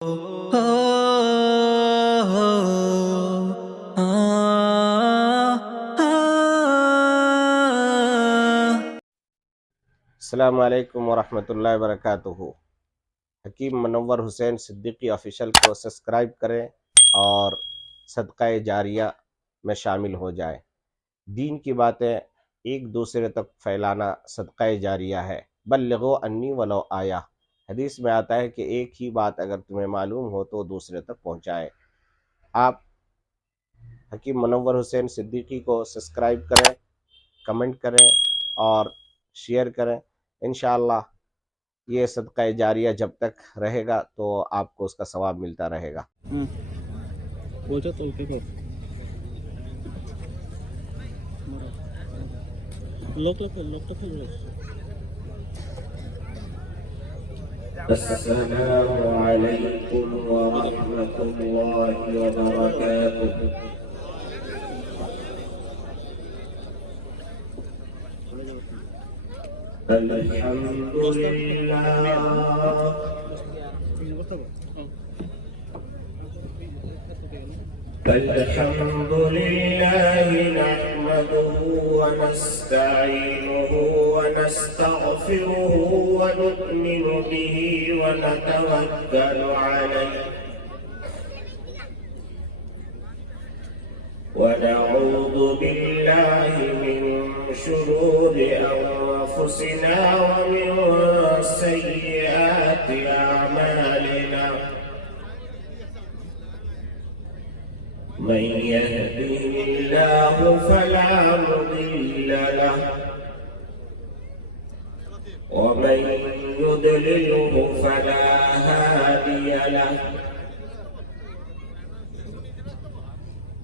अस्सलामु अलैकुम वरहमतुल्लाहि वबरकातुहू। हकीम मुनव्वर हुसैन सिद्दीकी ऑफिशियल को सब्सक्राइब करें और सदक़ा जारिया में शामिल हो जाएं। दीन की बातें एक दूसरे तक फैलाना सदक़ा जारिया है। बल्लिगो अन्नी वलो आया। हदीस में आता है कि एक ही बात अगर तुम्हें मालूम हो तो दूसरे तक पहुँचाएँ। आप हकीम मुनव्वर हुसैन सिद्दीकी को सब्सक्राइब करें, कमेंट करें और शेयर करें। इंशाअल्लाह ये सदका जारिया जब तक रहेगा तो आपको उसका सवाब मिलता रहेगा। अस्सलामु अलैकुम वरहमतुल्लाहि वबरकातुहू। अल्हम्दुलिल्लाह नहमदुहु व नस्तईनुहु व नस्तगफिरुहु व नु'मिनु बिही व नतवक्कलु अलैहि व नऊज़ु बिल्लाहि मिन शुरूरि अंफुसिना व मिन सय्यिआति अअमालिना। मन यहदिहिल्लाहु फला मुदिल्ल लहु व मन युद्लिलहु फला हादिय लहु।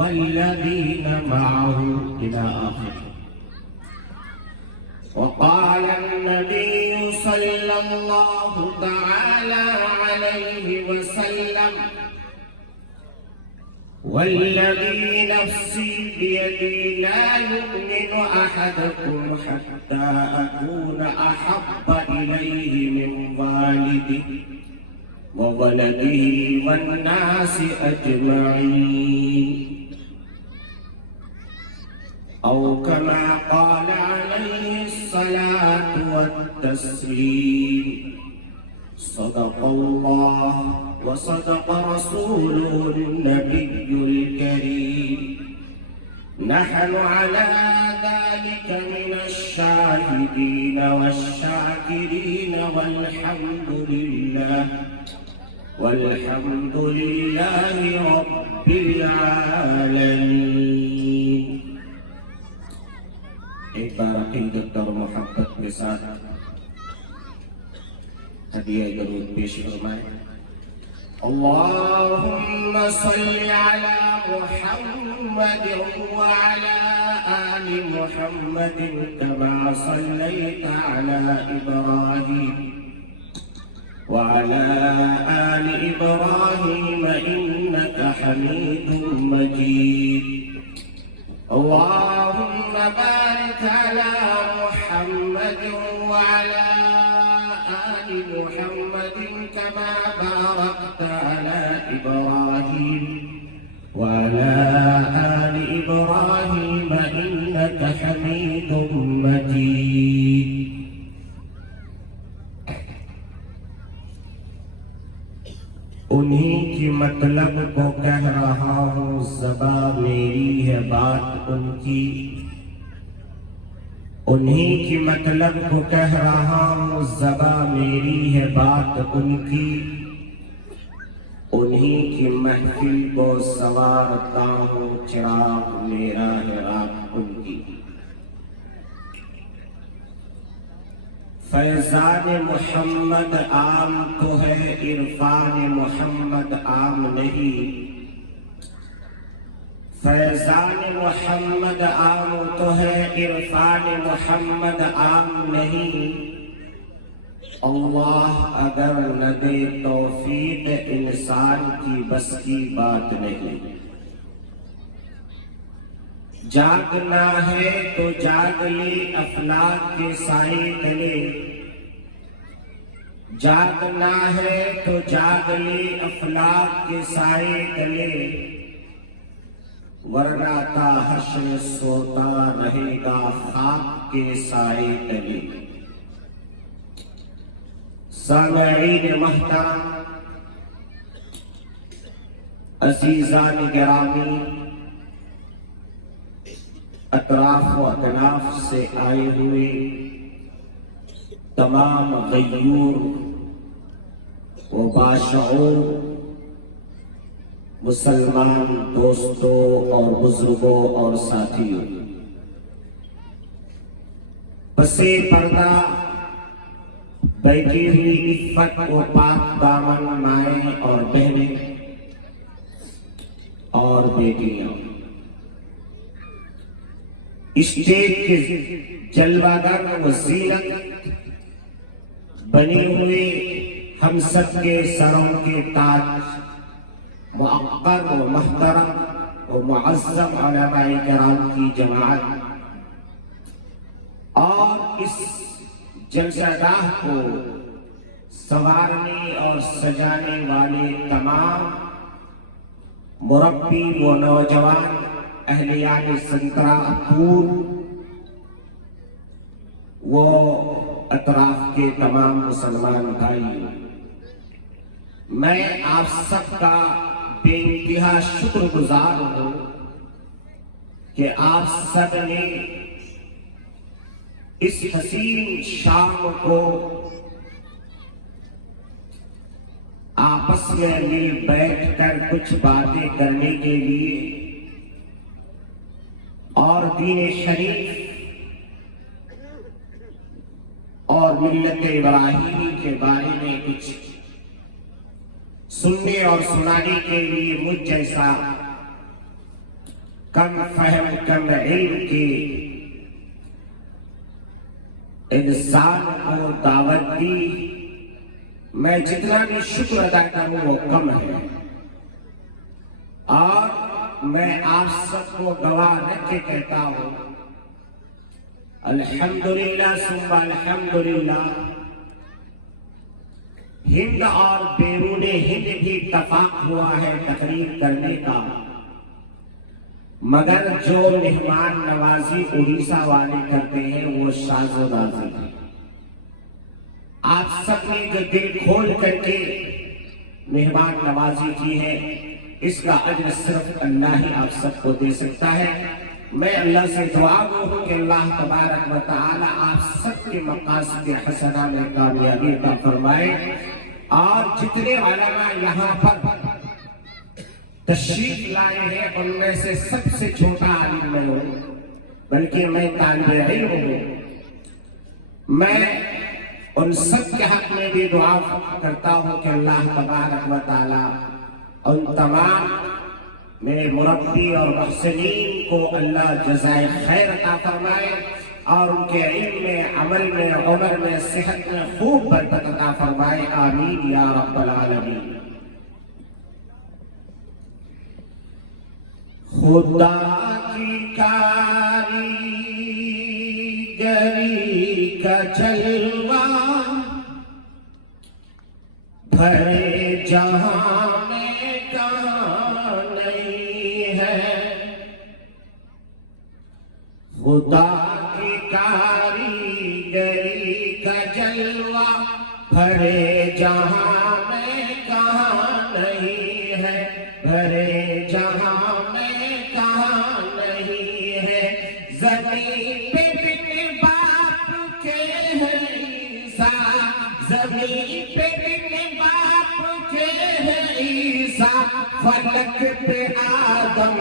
वल्लज़ीन मअहू इला आखिर। वक़ाल अन्नबिय्यु सल्लल्लाहु तआला अलैहि वसल्लम वल्लज़ी नफ़्सी बियदी ला युमिनु अहदुकुम हत्ता अकून अहब्ब इलैहि मिन वालिदिही व वलदिही वन्नासि अजमईन। औ कमा क़ाल अलैहिस्सलातु वत्तस्लीम। सदक़ल्लाह व सदक़ रसूलुहुन नबियुल करीम। नहनु अला ज़ालिका मिनश शाहिदीन वश्शाकिरीन वल्हम्दुलिल्लाहि रब्बिल आलमीन। एक बार अक़ीदत और मोहब्बत के साथ हदिया दरूद पेश फरमाएं। अल्लाहुम्मा सल्लि अला मुहम्मद व अला आलि मुहम्मद कमा सल्लैता अला इब्राहीम व अला आलि इब्राहीम इन्नका हमीदुम मजीद। अल्लाहुम्मा बारिक अला मुहम्मद व अला आलि मुहम्मद कमा बारकता अला इब्राहीम व अला आलि इब्राहीम इन्नका हमीदुम मजीद। उन्हीं की मतलब को कह रहा हूँ, ज़बा मेरी है बात उनकी। उन्हीं की मतलब को कह रहा हूँ, ज़बा मेरी है बात उनकी। उन्हीं की महफिल को संवारता हूँ, चिराग मेरा है रात उनकी। फैज़ान मोहम्मद आम तो है, इरफान मोहम्मद आम नहीं। फैज़ान मोहम्मद आम तो है, इरफान मोहम्मद आम नहीं। अल्लाह अगर न दे तौफीक इंसान की बस की बात नहीं। जागना है तो जाग ले अफलाक के साए तले। जागना है तो जाग ले अफलाक के साए तले। वरना ता हश्र सोता रहेगा खाक के साए तले। सामईन महतरम, अज़ीज़ान गिरामी, अतराफ व अतनाफ से आए हुए तमाम गयूर व बाशऊर मुसलमान दोस्तों और बुजुर्गों और साथियों, पसे पर्दा बैठी हुई इफ्फत व पाक दामन माएं और बहनें और बेटियां, स्टेज के जलवागर व ज़ीनत बने हुए हम सब के सरों के ताज, मुअक्कर व महतरम व मुअज़्ज़म उलमाए किराम की जमात और इस जलसागाह को संवारने और सजाने वाले तमाम मुरब्बी व नौजवान अहलियान संतरापुर वो अतराफ के तमाम मुसलमान भाइयों, मैं आप सबका बेइंतहा शुक्रगुजार हूँ कि आप सब ने इस हसीन शाम को आपस में मिल बैठकर कुछ बातें करने के लिए और दीन शरीफ और मिल्लत इब्राहिमी के बारे में कुछ सुनने और सुनाने के लिए मुझ जैसा कम फहम कम इल्म की इंसान को दावत दी, मैं जितना भी शुक्र अदा करूं वो कम है। और मैं आप सबको गवाह रख के कहता हूं, अल्हम्दुलिल्लाह सुम्मा अल्हम्दुलिल्लाह, हिंद और बैरूने हिंद भी इत्तफाक हुआ है तकरीर करने का, मगर जो मेहमान नवाजी उड़ीसा वाले करते हैं वो शाज़ोनाजी है। आप सबने जो दिल खोल करके मेहमान नवाजी की है, इसका अज्र सिर्फ अल्लाह ही आप सबको दे सकता है। मैं अल्लाह से दुआ हूँ कि अल्लाह तबारक व तआला आप सबके मकासद हसना में कामयाबी अता फरमाए। और जितने उलमा यहाँ पर तशरीफ लाए हैं उनमें से सबसे छोटा आलिम मैं हूँ, बल्कि मैं तालिबे इल्म हूँ। मैं उन सब के हक में भी दुआ करता हूँ कि अल्लाह तबारक व तआला उन तमाम मेरे मुरब्बी और मुहसिनीन को अल्लाह जज़ाए खैर अता फरमाए और उनके इल्म में, अमल में, उम्र में, सेहत में खूब बरकत अता फरमाए। आमीन या रब्बल आलमीन। खुदा की कारीगरी का जलवा भरे जहां में कहां नहीं है। खुदा की कारीगरी का जलवा भरे जहां में कहां नहीं है, भरे जहां फलक पे आदम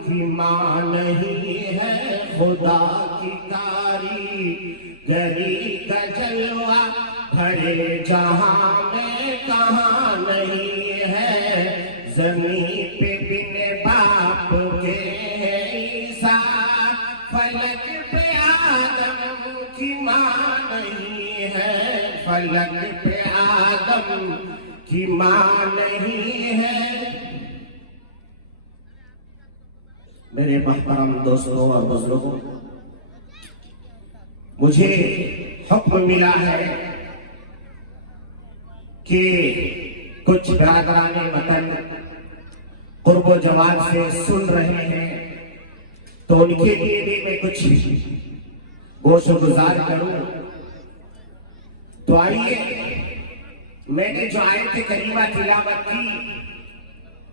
की मां नहीं है। खुदा की कारीगरी का जलवा भरे जहां में कहां नहीं है। जमीन पे बिन बाप के है ईसा, फलक पे आदम की मां नहीं है, फलक पे आदम की मां नहीं है। मेरे मोहतरम दोस्तों और बुजुर्गों, मुझे हुक्म मिला है कि कुछ बिरादराने वतन कुर्बो जवान से सुन रहे हैं, तो उनके लिए भी मैं कुछ गोशो गुजार करूं। तो आइए, मैंने जो आयत करीमा तिलावत की,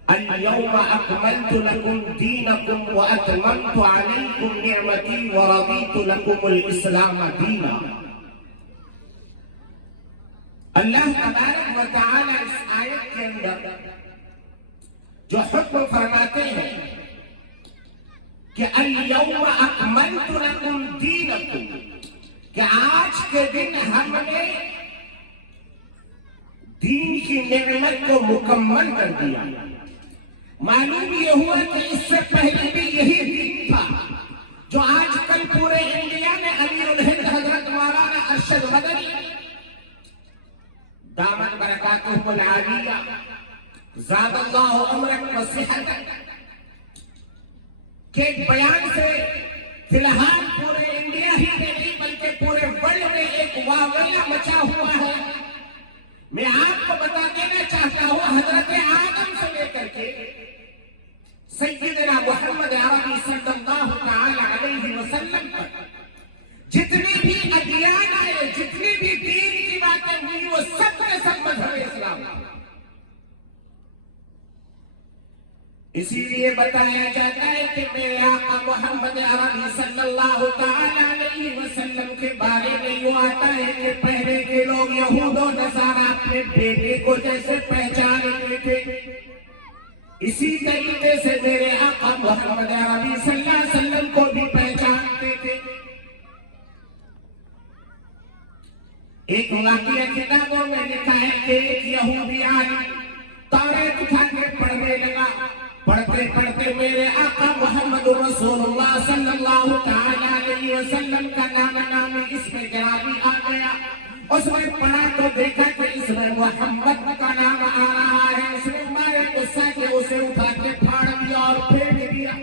अल-यौमा अकमलतु लकुम दीनकुम व अतममतु अलैकुम निअमती व रदीतु लकुमुल इस्लाम दीना। अल्लाह तबारक व तआला इस आयत के अंदर जो हुक्म फरमाते हैं कि अल-यौमा अकमलतु लकुम दीनकुम, कि आज के दिन हमने दीन की नेमत को मुकम्मल कर दिया। मालूम ये हुआ कि इससे पहले भी यही दिन था जो आजकल पूरे इंडिया में अमीरुल हिंद हजरत मौलाना अरशद मदनी दामन बरकातुहुल आलिया ज़ादल्लाहु उम्रक व सिहतक के बयान से फिलहाल पूरे इंडिया ही में नहीं बल्कि पूरे वर्ल्ड में एक वावैला मचा हुआ है। मैं आपको बता देना चाहता हूं, हजरत आदम से लेकर के सैयदना मुहम्मद अरबी सल्लल्लाहु तआला अलैहि वसल्लम तक जितने भी अदियान आए, जितनी भी दीन की बातें हुई, वो सब के सब मजहब इस्लाम। इसीलिए बताया जाता है कि मेरे आका मोहम्मद अरबी सल्लल्लाहु तआला अलैहि वसल्लम के बारे में यूं आता है कि पहले के लोग यहूद और नसारा अपने बेटे को जैसे पहचानते थे, इसी तरीके से मेरे आका मोहम्मद अरबी सल्लल्लाहु अलैहि वसल्लम को भी पहचानते थे। एक वाक़या किताबों में लिखा है कि एक यहूदी आदमी तौरात उठा के पढ़ने लगा। पढ़ते पढ़ते मेरे आका मोहम्मद रसूलुल्लाह सल्लल्लाहु तआला अलैहि वसल्लम का नाम इसमें गिरामी आ गया। उसमें पढ़ा तो देखा कि इसमें मोहम्मद का नाम आ रहा है। उसने मारे गुस्सा के उसे उठा के फाड़ दिया और फेंक दिया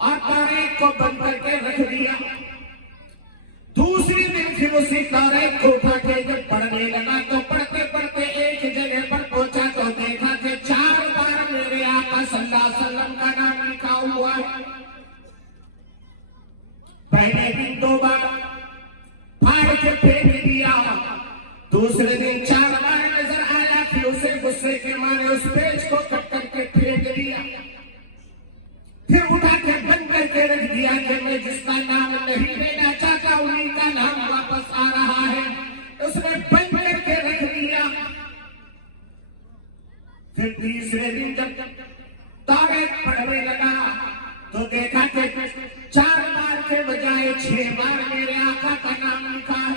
और तारीख को बंद करके रख दिया। दूसरी दिन फिर उसी तारीख को उठा के जब पढ़ने लगा तो पढ़ते पढ़ते एक जगह पर पहुंचा तो देखा कि 4 बार मेरे आका सल्लल्लाहु अलैहि वसल्लम का नाम लिखा हुआ है। पहले दिन 2 बार फाड़ के फेंक दिया, दूसरे दिन 4 बार नजर आया, फिर उसे गुस्से के मारे उस पेज को कट करके फेंक दिया, फिर उठा के बंद करके रख दिया कि मैं जिसका नाम नहीं लेना चाहता उन्हीं का नाम वापस आ रहा है। उसने बंद करके रख दिया। फिर तीसरे दिन जब तारीख पढ़ने लगा तो देखा कि 4 बार के बजाय 6 बार मेरे आका का नाम लिखा है।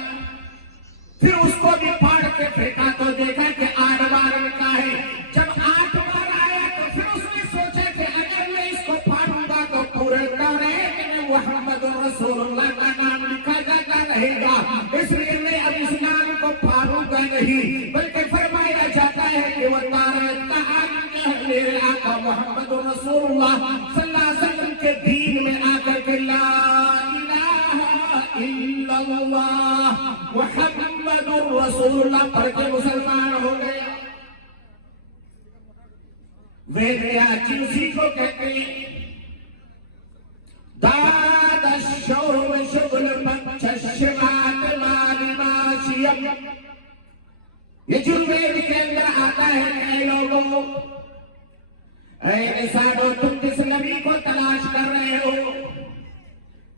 फिर उसको भी फाड़ के फेंका तो देखा कि 8 बार लिखा है। जब 8 बार आया तो फिर उसने सोचा कि अगर मैं इसको फाड़ूंगा तो पूरे तारीख में मोहम्मद रसूलुल्लाह का नाम लिखा जाता रहेगा, इसलिए मैं अब इस नाम को फाड़ूंगा नहीं, बल्कि फरमाया जाता है कि वो तारीख का मेरे आका मोहम्मद रसूलुल्लाह सल्लल्लाहु अलैहि वसल्लम के दीन में आकर के ला इलाहा इल्लल्लाह मुहम्मदुर रसूलुल्लाह पढ़ के मुसलमान हो गए। वेद याची उसी को कहते हैं दादा शोम शुगल पक्षश्मात मालिमाशियम। यजुर्वेद के अंदर आता है कई लोगों साधो तुम किस नबी को तलाश कर रहे हो,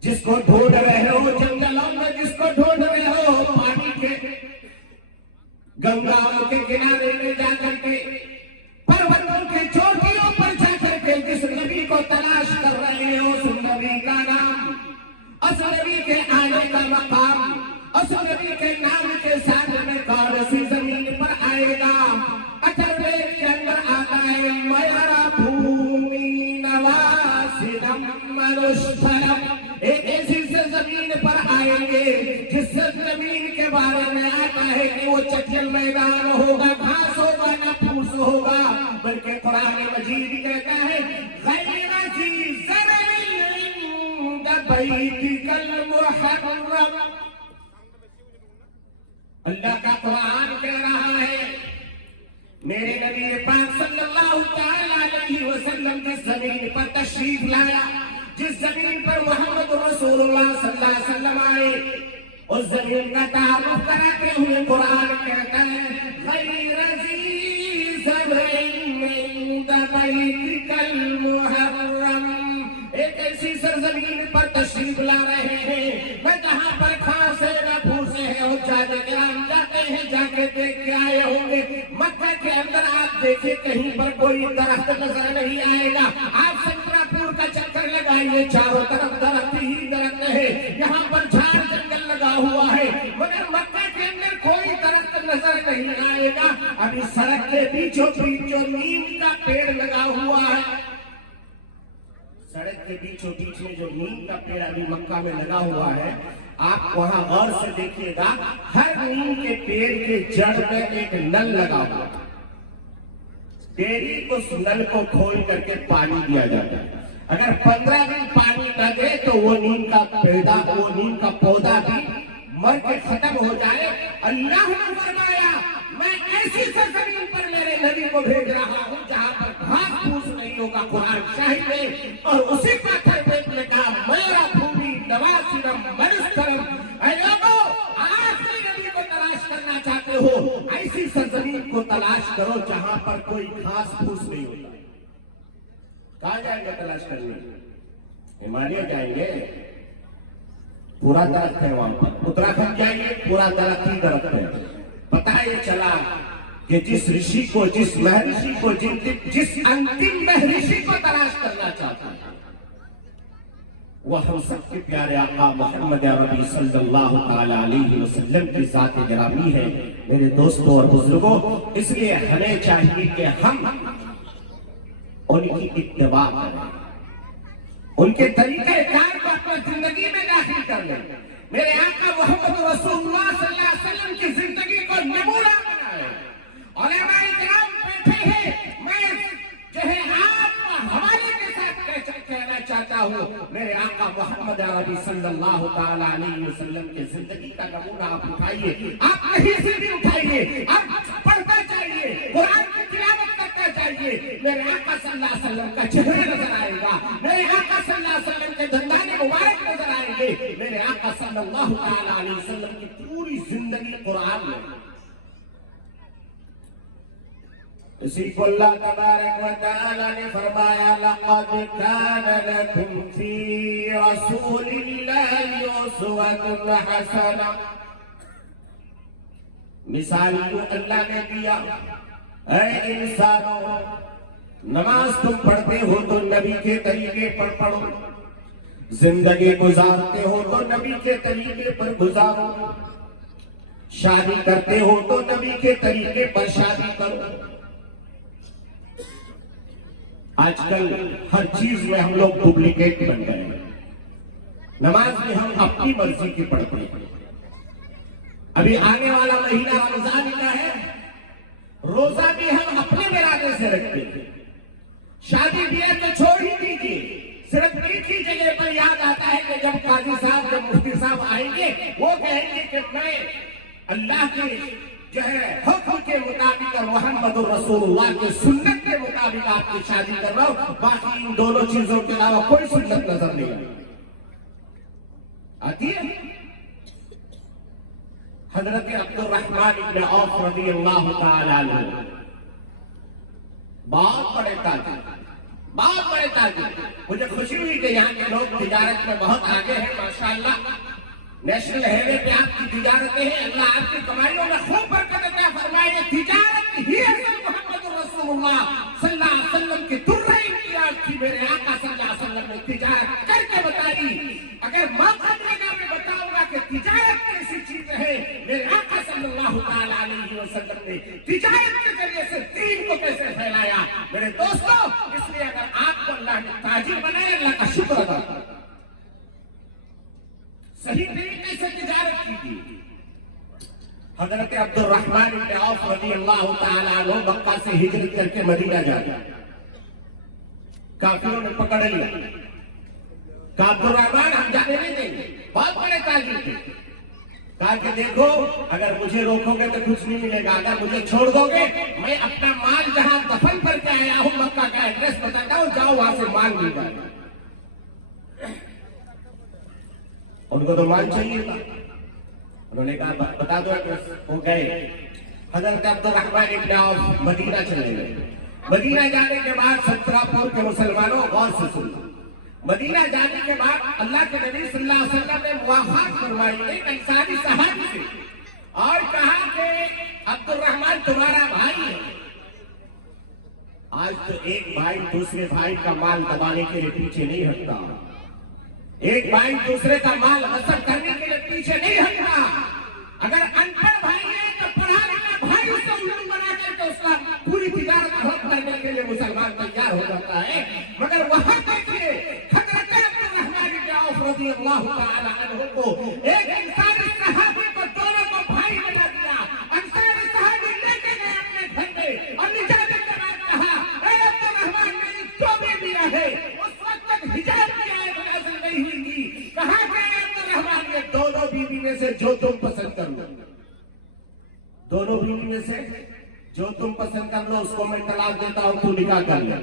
जिसको ढूंढ रहे हो जंगलों में, जिसको ढूंढ रहे हो पानी के गंगाओं के किनारे में जाकर के, पर्वतों के चोटियों पर जाकर के जिस नबी को तलाश कर रहे हो उस नबी का नाम, उस नबी के आने का मकाम, उस नबी के नाम के साथ में कौन सी जमीन पर आएगा। अथर्ववेद के अंदर आता है मयरा भूमि नवासिनम मनुष्यम, एक ऐसी जमीन पर आएंगे जिस जमीन के बारे में आता है कि वो चटियल मैदान होगा, घास होगा, ना फूस होगा, बल्कि कुरान मजीद कहता है गैर ज़ी ज़रइन बैतिकल मुहर्रम। अल्लाह का कुरान कह रहा है मेरे नबी पाक सल्लल्लाहु तआला अलैहि वसल्लम जिस जमीन पर तशरीफ लाया, जिस जमीन पर मोहम्मद रसूलुल्लाह सल्लल्लाहु अलैहि वसल्लम आए, उस जमीन का तारुफ कराते हुए कुरान कहता है गैर ज़ी ज़रइन बैतिकल मुहर्रम, एक ऐसी सरजमीन पर तशरीफ ला रहे हैं मैं जहां पर घास है ना फूस है, और जाते हैं जाके देख के आए होंगे। मक्का के अंदर आप देखे कहीं पर कोई दरख्त नजर नहीं आएगा। आप संतरापुर का चक्कर लगाइए, चारों तरफ दरख्त ही दरख्त है, यहाँ पर झाड़ जंगल लगा हुआ है, मगर मक्का के अंदर कोई दरख्त नजर नहीं आएगा। अभी सड़क के बीचों बीच जो नीम का पेड़ लगा हुआ है, सड़क के बीचों बीच में जो नीम का पेड़ अभी मक्का में लगा हुआ है, आप वहां गौर से देखिएगा, हर नीम के पेड़ के जड़ में एक नल लगा हुआ है। डेयरी उस नल को खोल करके पानी दिया जाता है। अगर 15 दिन पानी न दे तो वो नीम का पौधा भी मर के खत्म हो जाए। अल्लाह ने फरमाया मैं ऐसी सरजमीन पर मेरे नबी को भेज रहा हूँ जहाँ पर घास फूस नहीं होगा, कुरान शाहिद है। और उसी पत्थर पे ने कहा मेरा भूमि नवासिनम मनुष्यम, ऐ लोगों आखिरी नबी को तलाश करना चाहते हो ऐसी सरजमीन को तलाश करो जहाँ पर कोई घास फूस नहीं होता। कहाँ जाएंगे तलाश करने? हिमालय जाएंगे, पूरा दरख्त है वहां पर। उत्तराखंड जाएंगे, पूरा दरख्त ही दरख्त है। पता ये चला कि जिस ऋषि को, जिस महर्षि को, जिस अंतिम महर्षि को तलाश करना चाहता है वह हम सबके प्यारे आका मोहम्मद अरबी सल्लल्लाहु तआला अलैहि वसल्लम की जात गिरामी है। मेरे दोस्तों और बुजुर्गों, इसलिए हमें चाहिए कि हम उनकी इत्तिबा करें, उनके तरीके कार को अपनी जिंदगी में दाखिल कर ले। मेरे आका मोहम्मद रसूलुल्लाह सल्लल्लाहु अलैहि वसल्लम की जिंदगी को नमूना बनाए। और हमारे ग्राम बैठे हैं, मैं जो है आपको हवाले के साथ कहना चाहता हूँ, मेरे आका मोहम्मद अरबी सल्लल्लाहु ताला अलैहि वसल्लम की जिंदगी का नमूना आप उठाइए, आप कहीं से भी उठाइए, आप पढ़ना चाहिए, कुरान की तिलावत करना चाहिए। मेरे आका सल्लल्लाहु अलैहि वसल्लम का चेहरा नजर आएगा, मेरे आका सल्लल्लाहु अलैहि वसल्लम के दंदाने मुबारक नजर आएंगे। मेरे आका सल्लल्लाहु ताला अलैहि वसल्लम की पूरी जिंदगी कुरान में। इसी को अल्लाह तबारक व तआला ने फरमाया, लक़द कान लकुम फी रसूलिल्लाहि उस्वतुन हसना। मिसाल को अल्लाह ने दिया, ऐ इंसानों, नमाज तुम पढ़ते हो तो नबी के तरीके पर पढ़ो, जिंदगी गुजारते हो तो नबी के तरीके पर गुजारो, शादी करते हो तो नबी के तरीके पर शादी करो। आजकल हर चीज में हम लोग डुप्लीकेट बन गए हैं। नमाज में हम अपनी मर्जी की पढ़ते हैं। अभी आने वाला महीना रमजान का है, रोजा भी हम अपने इरादे से रखते हैं। शादी ब्याह तो छोड़ ही दीजिए, सिर्फ एक ही जगह पर याद आता है कि जब काजी साहब, जब मुफ्ती साहब आएंगे, वो कहेंगे कि मैं अल्लाह के जो है हुक्म के मुताबिक और मोहम्मद रसूलुल्लाह के सुन्नत के मुताबिक आपकी शादी कर रहा हूं, बाकी इन दोनों चीजों के अलावा कोई सुन्नत नजर नहीं आती है। हजरत अब्दुर्रहमान इब्न औफ रज़ियल्लाहु ताला अन्हु बहुत बड़े ताजिर, बहुत बड़े ताजिर। मुझे खुशी हुई कि यहाँ के लोग तिजारत में बहुत आगे हैं, माशाअल्लाह। नेशनल हाईवे पे आपकी तिजारतें हैं, अल्लाह आपकी कमाइयों में खूब बरकत अता फरमाए। तिजारत ही मोहम्मद रसूलुल्लाह सल्लल्लाहु अलैहि वसल्लम की दुर्रा इम्तियाज थी। मेरे आका सल्लल्लाहु अलैहि वसल्लम ने तिजारत करके बताई। अगर मौका मिलेगा मैं बताऊंगा कि तिजारत कैसी चीज है। मेरे आका सल्लल्लाहु अलैहि वसल्लम ने तिजारत के जरिए से दीन को कैसे फैलाया। मेरे दोस्तों, इसलिए अगर आपको अल्लाह ने ताजिर बनाया, अल्लाह का शुक्र अदा करो, सही तरीके से तिजारत कीजिए। हजरत अब्दुर्रहमान इब्न औफ रज़ियल्लाहु ताला अन्हु मक्का से हिजरत करके मदीना जा गए। काफिरों ने पकड़ लिया, कहा अब्दुर्रहमान हम जाने नहीं देंगे। बहुत बड़े ताजिर थे। कहा कि देखो, अगर मुझे रोकोगे तो कुछ नहीं मिलेगा, अगर मुझे छोड़ दोगे, मैं अपना माल जहां दफन करके आया हूं, मक्का का एड्रेस बताता हूं, जाओ वहां से माल मिल जाएगा। उनको तो माल चाहिए था। उन्होंने कहा बता दो एड्रेस। वो गए। हजरत अब्दुर्रहमान इब्न औफ मदीना चले गए। मदीना जाने के बाद सत्रहपुर के मुसलमानों गौर से सुनो। मदीना जाने के बाद अल्लाह के नबी सल्लल्लाहु अलैहि वसल्लम ने मुआहद फरमाई एक अंसारी सहाबी से और कहा कि अब्दुर्रहमान तुम्हारा भाई है। आज तो एक भाई दूसरे भाई का माल दबाने के लिए पीछे नहीं हटता, एक भाई दूसरे का माल गसब करने के लिए पीछे नहीं हटता। अगर अनपढ़ भाई है तो पढ़ा लिखा भाई उसको उल्लू बना करके उसका पूरी तिजारत हड़प करने के लिए मुसलमान तैयार हो जाता है। मगर वहां देखिए हजरत अब्दुर्रहमान इब्न औफ रज़ियल्लाहु ताला अन्हु को एक इंसानी सहाबी को दोनों को भाई बना दिया। अंसारी सहाबी लेके गए अपने घर में और ले जाने के बाद कहा, ए अब्दुर्रहमान मेरी तौबे दिया है। उस वक्त तक हिजाब की आयत नाज़िल नहीं हुई थी। कहा कि अब्दुर्रहमान ये दोनों बीवी में से जो तुम पसंद कर लो, दोनों बीवी में से जो तुम पसंद कर लो उसको मैं तलाक देता हूं, तू निकाह कर ले।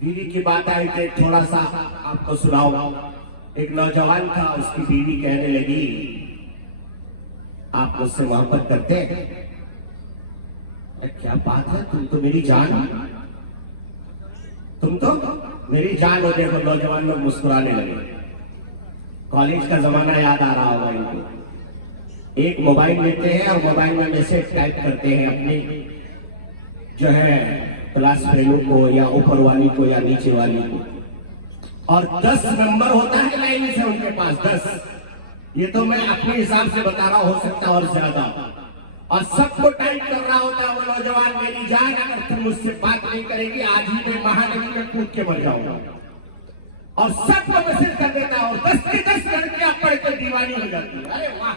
बीवी की बात आई थी, थोड़ा सा आपको सुनाओ। एक नौजवान था, उसकी बीवी कहने लगी, आप मुझसे मोहब्बत करते हैं? क्या बात है, तुम तो मेरी जान, तुम तो मेरी जान हो। देखो नौजवान लोग मुस्कुराने लगे। कॉलेज का जमाना याद आ रहा होगा इनको। एक मोबाइल लेते हैं और मोबाइल में मैसेज टाइप करते हैं अपने जो है क्लास फ्रेंड को या ऊपर वाली को या नीचे वाली को, और 10 नंबर होता है लाइन से उनके पास 10। ये तो मैं अपने हिसाब से बता रहा, हो सकता और ज्यादा। और सबको टाइप कर रहा होता है वो नौजवान, मेरी जान अगर तुम मुझसे बात नहीं करेगी आज ही मैं महानदी में कूद के मर जाऊंगा। और सबको मैसेज कर देता है और 10 की 10 लड़कियां पढ़ के दीवानी हो जाती है। अरे वाह,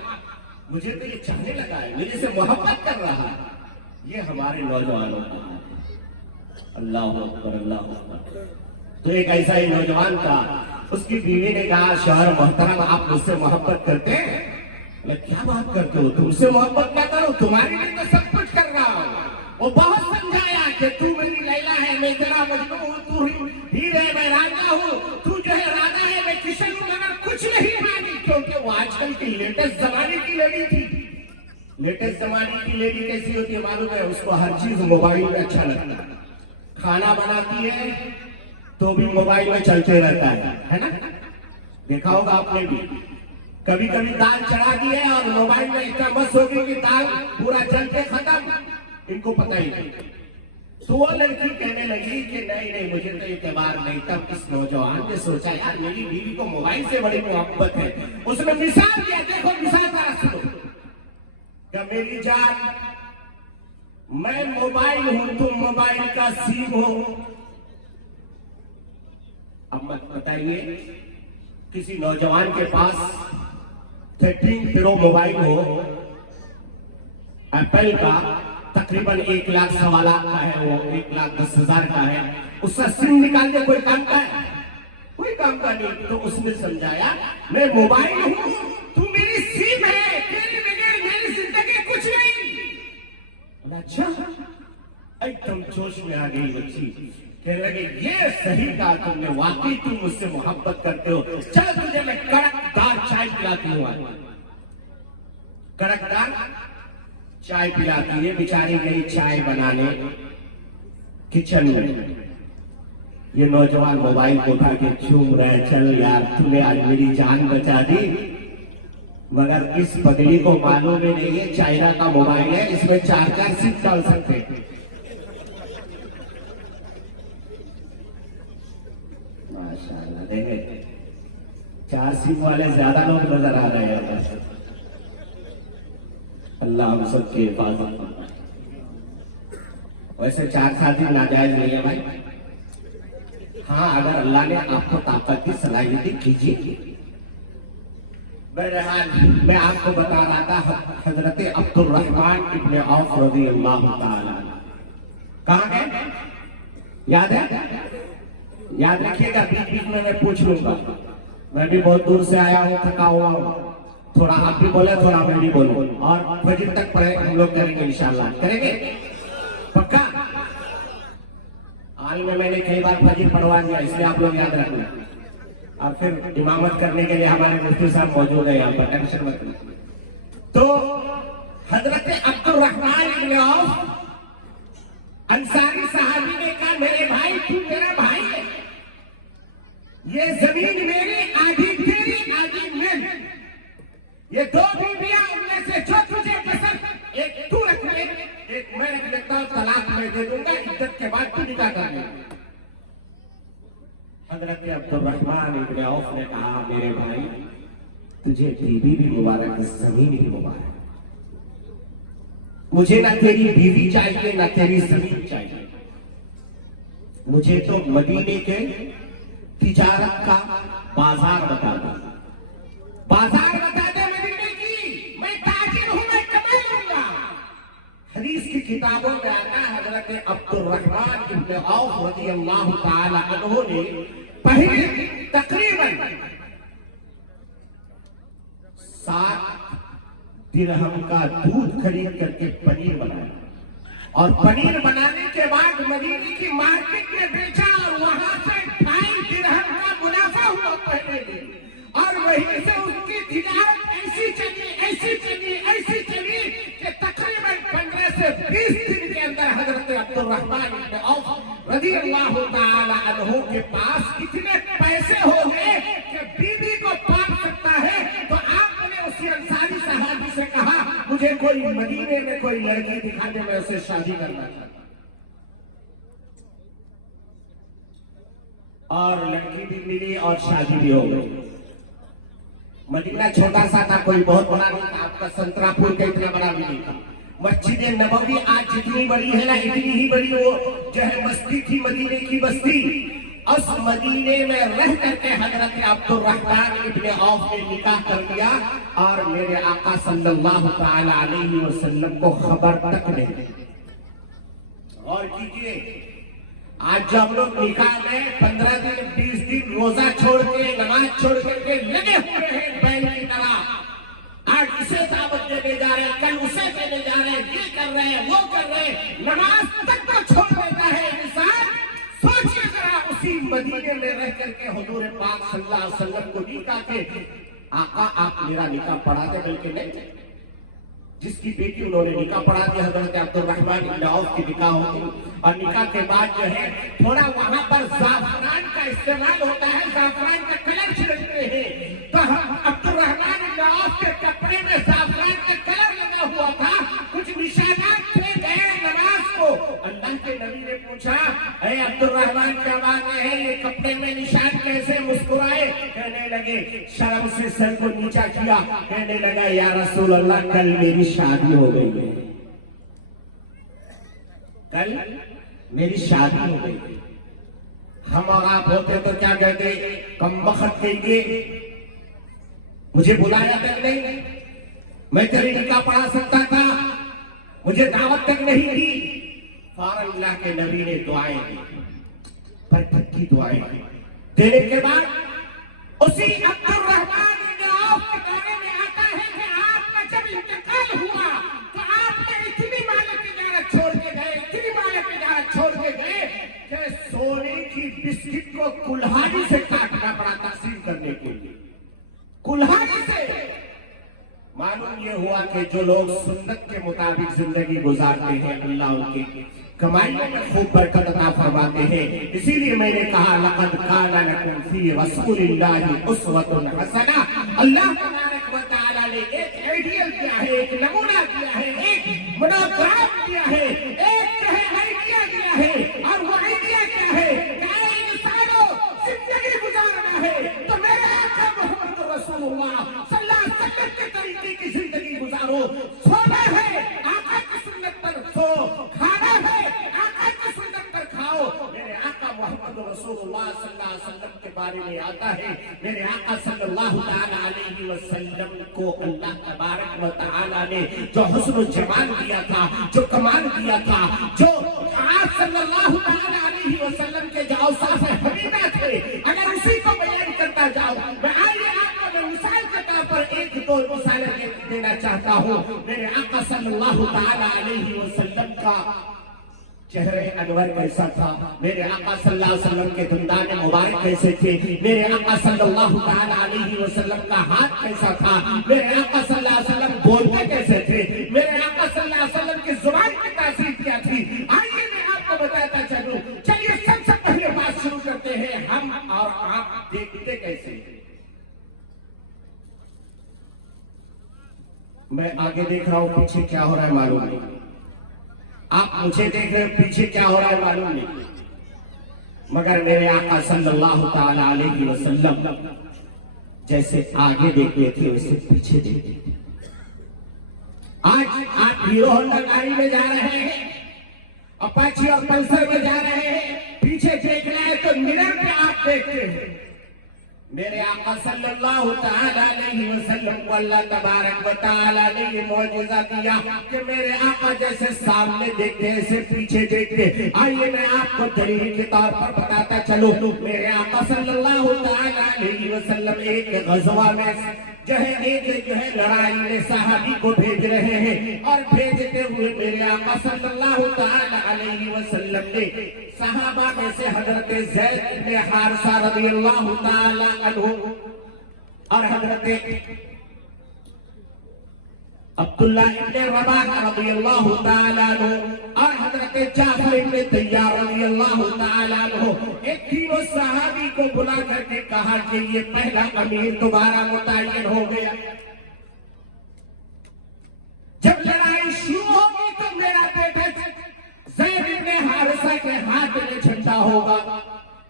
मुझे तो ये चाहने लगा है, मेरे से मोहब्बत कर रहा है। ये हमारे नौजवानों का अल्लाह अकबर, अल्लाह अकबर। तो एक ऐसा ही नौजवान था, उसकी बीवी ने कहा, शौहर मोहतरम आप मुझसे मोहब्बत करते हैं? बोले क्या बात करते हो, तुमसे मोहब्बत ना करो, तुम्हारे लिए तो सब कुछ कर रहा हूं। वो बहुत समझाया कि तू मेरी लैला है, मैं तेरा मजनू हूं, तू हीर है, मैं राजा हूं, तू जो है राजा है, मैं किशन हूं, मगर कुछ नहीं मानी। क्योंकि वो आजकल की लेटेस्ट जमाने की लेडी थी। लेटेस्ट जमाने की लेडी कैसी होती है मालूम है? उसको हर चीज मोबाइल में अच्छा लगता है। खाना बनाती है तो भी मोबाइल में चलते रहता है ना? देखा होगा आपने भी। कभी कभी दाल चढ़ा दी है और मोबाइल में इतना मस्त हो गई कि दाल पूरा जल के खत्म, इनको पता ही नहीं। तो वो लड़की कहने लगी कि नहीं नहीं, मुझे तो एतबार नहीं। तब इस नौजवान ने सोचा, यार मेरी बीवी को मोबाइल से बड़ी मोहब्बत है। उसने मिसाल दिया, देखो मिसाल जरा सुनो। क्या मेरी जान, मैं मोबाइल हूं, तुम मोबाइल का सिम हो। अब मत बताइए, किसी नौजवान के पास 13 प्रो मोबाइल हो, एप्पल का, तकरीबन 1 लाख 1.25 लाख का है, वो 1,10,000 का है, उसका सिम निकाल के कोई काम का है? कोई काम का नहीं। तो उसने समझाया, मैं मोबाइल हूं, तू मेरी सिम है, तेरे बगैर मेरी जिंदगी कुछ नहीं। अच्छा, एकदम जोश में आ गई बच्ची, कहने लगे ये सही कहा तुमने, वाकई तुम मुझसे मोहब्बत करते हो। चल तुझे मैं कड़कदार चाय पिलाती हूँ। कड़कदार चाय पिलाती है। बेचारी गई चाय बनाने किचन में। ये नौजवान मोबाइल को उठा के चूम रहे, चल यार तूने आज मेरी जान बचा दी। मगर इस पगली को मालूम ही नहीं है चाइना का मोबाइल है, इसमें 4 सिम डाल सकते हैं। माशाल्लाह, देखे 4 सिम वाले ज्यादा लोग नजर आ रहे हैं। अल्लाह हम सबकी हिफाजत करना। वैसे 4 शादी नाजायज नहीं है भाई। हाँ, अगर अल्लाह ने आपको ताकत की सलाहियत कीजिए। बहरहाल मैं आपको बता रहा था, हजरत अब्दुर्रहमान इब्ने औफ रज़ी अल्लाह ताला कहाँ गए? याद है? याद रखिएगा, बीच बीच में मैं पूछ लूंगा। मैं भी बहुत दूर से आया हूँ, थका हुआ हूँ। थोड़ा आप भी बोले, थोड़ा मैं भी बोलूं, और फजर तक पढ़े हम लोग करेंगे इंशाल्लाह। करेंगे पक्का? हाल में मैंने कई बार फजर पढ़वा दिया, इसलिए आप लोग याद रखना। और फिर इमामत करने के लिए हमारे मुफ्ती साहब मौजूद है यहाँ पर, टेंशन मत लीजिए। तो हजरत अब्दुर्रहमान इब्ने औफ अंसारी सहाबी ने कहा, मेरे भाई तू मेरा भाई है, ये जमीन मेरी, आधी तेरी, आधी मेरी। ये 2 बीवियां, उनमें से जो तुझे पसंद, एक तू रख ले, एक मैं रख लेता हूं, तलाक मैं दे दूंगा, इज्जत के बाद तू निकाह कर ले। हजरत अब्दुर्रहमान इब्ने औफ ने कहा, मेरे भाई तुझे बीवी भी मुबारक, जमीन भी मुबारक। मुझे ना तेरी बीवी चाहिए ना तेरी जमीन चाहिए, मुझे तो मदीने के तिजारत का बाजार बता दो। बाजार बता दे मदीने की, मैं ताजिर हूं, मैं कमा लूंगा। हदीस की किताबों में आता है, हजरत अब्दुर्रहमान इब्ने औफ रज़ियल्लाहु ताला अन्हु ने पहले तकरीबन 7 दिरहम का दूध खरीद करके पनीर बनाया, और पनीर बनाने के बाद मदीने की मार्केट में बेचा, और वहां से 2.5 दिरहम का मुनाफा हुआ पहले दिन। और वहीं से उसकी तिजारत ऐसी चली, ऐसी चली, ऐसी चली कि तकरीबन 15 से 20 दिन के अंदर हजरत अब्दुर्रहमान इब्ने औफ रज़ियल्लाहु ताला अन्हु के पास इतने पैसे हो गए कि बीवी को पाल सकता है। तो आपने उसी अंसारी सहाबी से कहा, मुझे कोई मदीने में कोई लड़की दिखा दे, मैं उससे शादी करना चाहता। और लड़की भी मिली और शादी भी हो गई। मदीना छोटा सा था, कोई बहुत बड़ा नहीं था, आपका संतरापुर का इतना बड़ा भी नहीं था। मस्जिद नबवी आज जितनी बड़ी है ना, इतनी ही बड़ी वो जो है बस्ती थी, मदीने की बस्ती, उस मदीने में रह करके हजरत अब्दुर्रहमान इब्न औफ ने निकाह कर दिया और मेरे आका सल्लल्लाहु ताला अलैहि वसल्लम को खबर तक नहीं। और कीजिए, आज जब हम लोग निकाह में 15 दिन 20 दिन रोजा छोड़ के नमाज छोड़ करके लगे हुए हैं बैल की तरह, आज इसे दावत देने जा रहे हैं, कल उसे देने जा रहे हैं, ये कर रहे हैं, वो कर रहे हैं, नमाज तक तो छोड़ देता है इंसान। सोचिए जरा, उसी मदीने में रह करके हुजूर पाक सल्लल्लाहु अलैहि वसल्लम को निकाह के आका आप मेरा निकाह पढ़ा दे, बल्कि नहीं, जिसकी बेटी उन्होंने निकाह पढ़ा दिया हजरत अब्दुर्रहमान इब्न औफ की निकाह होगी। और निकाह के बाद जो है थोड़ा वहां पर जाफरान का इस्तेमाल होता है, जाफरान का कलर छिड़कते हैं, तो हम अब्दुर्रहमान इब्न औफ के कपड़े में जाफरान का कलर लगा हुआ था, कुछ निशानात थे गए नमाज को। अल्लाह के नबी ने पूछा, अरे अब्दुर्रहमान क्या बात है, ये कपड़े में निशान कैसे? मुस्कुराए, कहने लगे, शर्म से सर को नीचा किया, कहने लगा, या रसूल अल्लाह, कल मेरी शादी हो गई है, कल मेरी शादी हो गई है। हम और आप होते तो क्या कहते? कम वक्त कहेंगे, मुझे बुलाया तक नहीं, मैं तेरी निकाह पढ़ा सकता था, मुझे दावत तक नहीं दी। और अल्लाह के नबी ने दुआएं दी, बरकत की दुआएं दी। देने के बाद उसी अब्दुर्रहमान इब्न औफ के बारे में आता है कि आपका जब इंतकाल हुआ तो आपने इतनी माल तिजारत छोड़ के गए, इतनी माल तिजारत छोड़ के गए कि सोने की बिस्किट को कुल्हाड़ी से काटना पड़ा तकसीम करने के लिए, कुल्हाड़ी से। मालूम ये हुआ कि जो लोग सुन्नत के मुताबिक जिंदगी गुजारते हैं, अल्लाह उनके कमाइयों में खूब बरकत अता फरमाते हैं। इसीलिए मैंने कहा, लक़द काना लकुम फी रसूलिल्लाहि उस्वतुन हसना। अल्लाह तबारक व तआला ने एक आइडियल दिया है, एक नमूना दिया है, एक मोनोग्राफ दिया है, एक जो है आइडिया दिया है। और वो आइडिया क्या है? कि इंसानों जिंदगी गुजारना है तो मेरे आका मोहम्मद रसूलुल्लाह सल्लल्लाहु अलैहि वसल्लम के तरीके की जिंदगी गुजारो। सोना है, आका की सुन्नत पर सो, खाना है, आका की सुन्नत पर खाओ। मेरे आका मोहम्मद रसूलुल्लाह सल्लल्लाहु अलैहि वसल्लम के बारे में आता है, मेरे आका सल्लल्लाहु ताला अलैहि वसल्लम को अल्लाह तबारक व तआला ने जो हुस्न जमाल दिया था, जो कमाल दिया था, जो आप सल्लल्लाहु ताला अलैहि वसल्लम के जो औसाफ हमीदा थे, अगर उसी को बयान करता जाऊं, मैं आइए आपको मैं मिसाल के तौर पर एक दो मिसालें देना चाहता हूं। मेरे आका सल्लल्लाहु ताला अलैहि वसल्लम का चेहरे अनवर कैसा था, मेरे आका सल्लल्लाहु अलैहि वसल्लम के दंदान मुबारक कैसे थे, मेरे आका सल्लल्लाहु ताला अलैहि वसल्लम का हाथ कैसा था, मेरे आका सल्लल्लाहु अलैहि वसल्लम बोलते कैसे थे, मेरे आका सल्लल्लाहु अलैहि वसल्लम की जुबान की तासीर क्या थी। आइए मैं आपको बताता चलूं। चलिए सबसे पहले बात शुरू करते हैं, हम और आप देखते कैसे। मैं आगे देख रहा हूं, पीछे क्या हो रहा है मालूम नहीं, आप मुझे देख रहे हो, पीछे क्या हो रहा है मालूम नहीं, मगर मेरे आका सल्लल्लाहु ताला अलैहि वसल्लम जैसे आगे देखते थे वैसे पीछे देखते थे। आज आप हीरो होंडा गाड़ी में जा रहे हैं, अपाची और पल्सर में जा रहे हैं, पीछे देखना है तो मिरर पे आप देखते हैं। मेरे आका सल्लल्लाहु ताला अलैहि वसल्लम को अल्लाह तबारक व तआला ने ये मौजूदा दिया कि मेरे आका जैसे सामने देखते हैं ऐसे पीछे देखते। आइए मैं आपको दलील के तौर पर बताता चलूं। मेरे आका सल्लल्लाहु ताला अलैहि वसल्लम एक गज़वा में जो है एक जो है लड़ाई में सहाबी को भेज रहे हैं, और भेजते हुए मेरे आका सल्लल्लाहु ताला अलैहि वसल्लम ने सहाबा में से हजरत ज़ैद इब्न हारिसा रज़ियल्लाहु ताला अन्हु और हजरत अब्दुल्ला इब्न रवाहा रज़ियल्लाहु ताला अन्हु और हजरत जाफर इब्न तैयार रज़ियल्लाहु ताला अन्हु, एक तीनों सहाबी को बुला करके कहा कि ये पहला अमीर दोबारा मुतय्यन हो गया। जब लड़ाई शुरू होगी तो मेरा बेटा ज़ैद इब्न हारिसा के हाथ में झंडा होगा।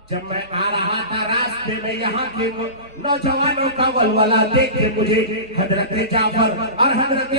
जब मैं आ रहा था रास्ते रास्ते में यहाँ के नौजवानों का वलवला देख के मुझे हजरत जाफर और हजरत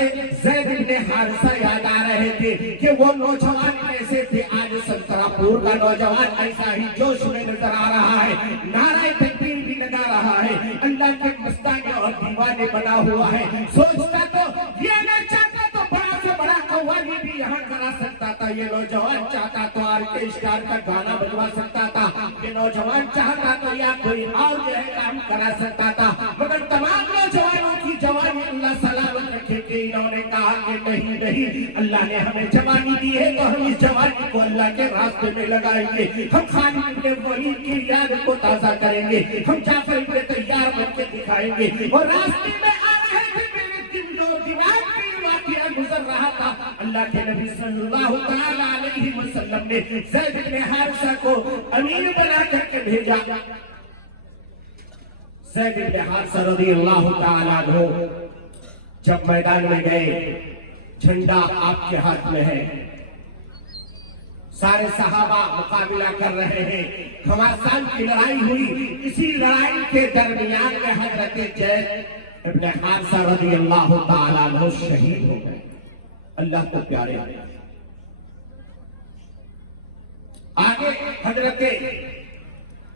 ज़ैद इब्ने हारिसा याद आ रहे थे कि वो नौजवान कैसे थे। आज संतरापुर का नौजवान ऐसा ही जोश में नजर आ रहा है, नारे तकबीर भी लगा रहा है, अल्लाह के मस्ताने और दीवाने बना हुआ है। सोचता तो ये न चाहता तो बड़ा से बड़ा कव्वाली भी यहाँ करा सकता था। ये नौजवान चाहता तो ऑर्केस्ट्रा का गाना बनवा सकता था। ये नौजवान चाहता तो या कोई और जो है काम करा सकता था। मगर तमाम नौजवानों की जवानी अल्लाह सलामत रखे कि इन्होंने कहा कि नहीं नहीं, अल्लाह ने हमें जवानी दी है तो हम इस जवानी को अल्लाह के रास्ते में लगाएंगे। हम खालिद इब्ने वलीद की याद को ताजा करेंगे, हम जाफर इब्ने तैयार बनके दिखाएंगे। और रास्ते में आ रहे थे, मेरे दिमाग में वाकया गुजर रहा था। अल्लाह के नबी सल्लल्लाहु तआला अलैहि वसल्लम ने ज़ैद इब्ने हारिसा को अमीर बना करके भेजा। ज़ैद इब्ने हारिसा रज़ियल्लाहु तआला अन्हु जब मैदान में गए, झंडा आपके हाथ में है, सारे सहाबा मुकाबला कर रहे हैं, घमासान की लड़ाई हुई। इसी लड़ाई के दरमियान में हजरत ज़ैद इब्ने हारिसा रज़ियल्लाहु तआला अन्हु शहीद हो गए। अल्लाह को प्यारे आगे हजरत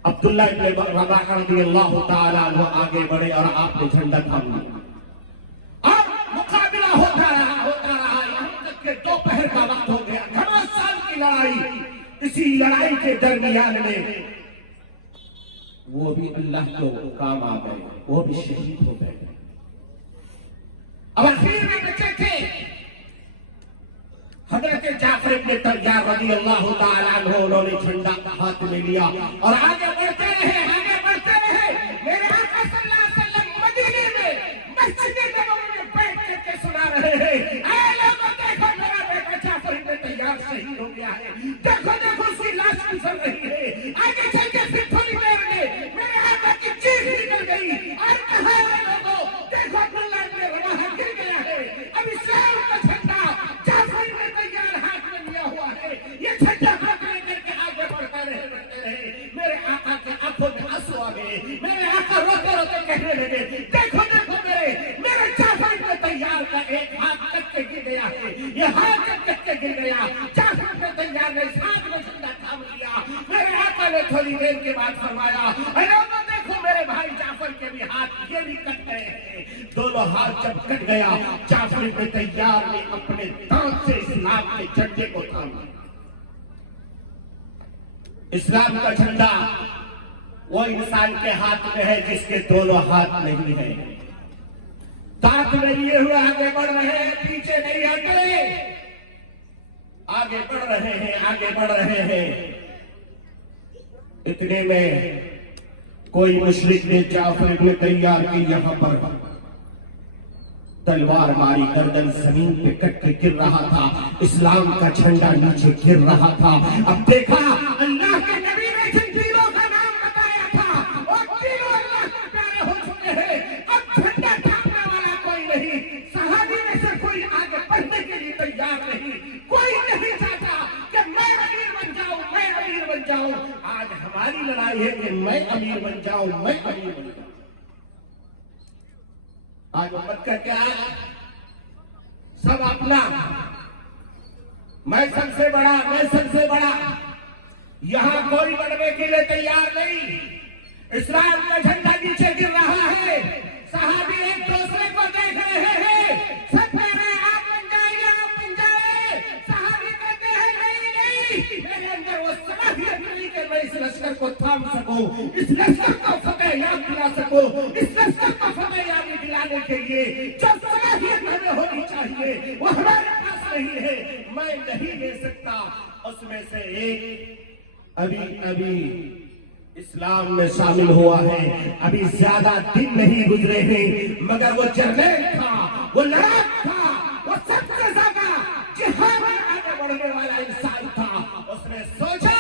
अब्दुल्ला इब्ने रवाहा रज़ियल्लाहु तआला अन्हु आगे बढ़े और आपने झंडा थाम लिया। अब मुकाबला होता रहा यहाँ तक के दोपहर का वक्त हो गया। घमासान की लड़ाई, इसी लड़ाई के दरमियान में वो भी अल्लाह को काम आ गए, वो भी शहीद हो गए। अब आखिर में बचे थे हजरत जाफर इब्ने तैयार रज़ियल्लाहु तआला अन्हु। उन्होंने झंडा हाथ में लिया और आगे बढ़ते रहे, आगे बढ़ते रहे। मेरे आका सल्लल्लाहु अलैहि वसल्लम मदीने में मस्जिद नबवी में बैठ के सुना रहे हैं, ऐ लोगों देखो मेरा बेटा जाफर इब्ने तैयार शहीद हो गया है, देखो देखो उसकी लाश गुजर रही है। आगे चल के फिर थोड़ी देर में मेरे आका की चीख निकल गई और कहा, लोगों देखो अब्दुल्ला इब्ने रवाहा गिर गया है। अब इस्लाम का झंडा जाफर इब्ने तैयार हाथ में लिया हुआ है, ये झंडा हाथ में लेकर आगे बढ़ते रहे। मेरे आका के आंखों में आंसू आ गए। मेरे आका रोते रोते कहने लगे, देखो देखो मेरे जाफर इब्ने तैयार का एक हाथ कट के गिर गया है, ये हाथ कट के गिर गया। जाफर इब्ने तैयार ने हाथ में झंडा थाम लिया। मेरे आका ने थोड़ी देर के बाद फरमाया, लोगों देखो मेरे भाई जाफर के भी हाथ ये भी कट गए हैं। दोनों हाथ जब कट गया, जाफर इब्ने तैयार ने अपने दांत से इस्लाम के झंडे को थामा। इस्लाम का झंडा वो इंसान के हाथ में है जिसके दोनों हाथ नहीं है। दांत में लिए हुए आगे बढ़ रहे हैं, पीछे नहीं हटे, आगे बढ़ रहे हैं, आगे बढ़ रहे हैं। इतने में कोई मुशरिक ने जाफर इब्ने तैयार की यहाँ पर तलवार मारी, गर्दन जमीन पे कट के गिर रहा था, इस्लाम का झंडा नीचे गिर रहा था। अब देखा अल्लाह के नबी ने जिन तीरों का नाम बताया था और तीरों अल्लाह के प्यारे हो चुके हैं। अब झंडा थामने वाला कोई नहीं, सहाबी में से कोई आगे बढ़ने के लिए तैयार नहीं, कोई नहीं चाहता कि मैं अमीर बन जाऊं, मैं अमीर बन जाऊं। आज हमारी लड़ाई है कि मैं अमीर बन जाऊं, मैं अमीर बन जाऊं। आज उम्मत का क्या है, सब अपना, मैं सबसे बड़ा, मैं सबसे बड़ा। यहां कोई बढ़ने के लिए तैयार नहीं। इस्लाम का झंडा नीचे गिर रहा है, सहाबी एक दूसरे को देख रहे हैं, सब कह रहे हैं आप बन जाइए, आप बन जाए। सहाबी कहते हैं नहीं नहीं, मेरे अंदर वो सलाहियत नहीं कि मैं इस लश्कर को थाम सकूं, इस लश्कर को फतेह याद दिला सकूं, इस लश्कर को फतेह याद दिलाने के लिए जो सलाहियत हमें होनी चाहिए वो हमारे पास नहीं है, मैं नहीं ले सकता। उसमें से एक अभी इस्लाम में शामिल हुआ है, अभी ज्यादा दिन नहीं गुजरे हैं, मगर वो जर्नैल था, वो लड़ाक था, वो सबसे ज्यादा जिहाद में आगे बढ़ने वाला इंसान था। उसने सोचा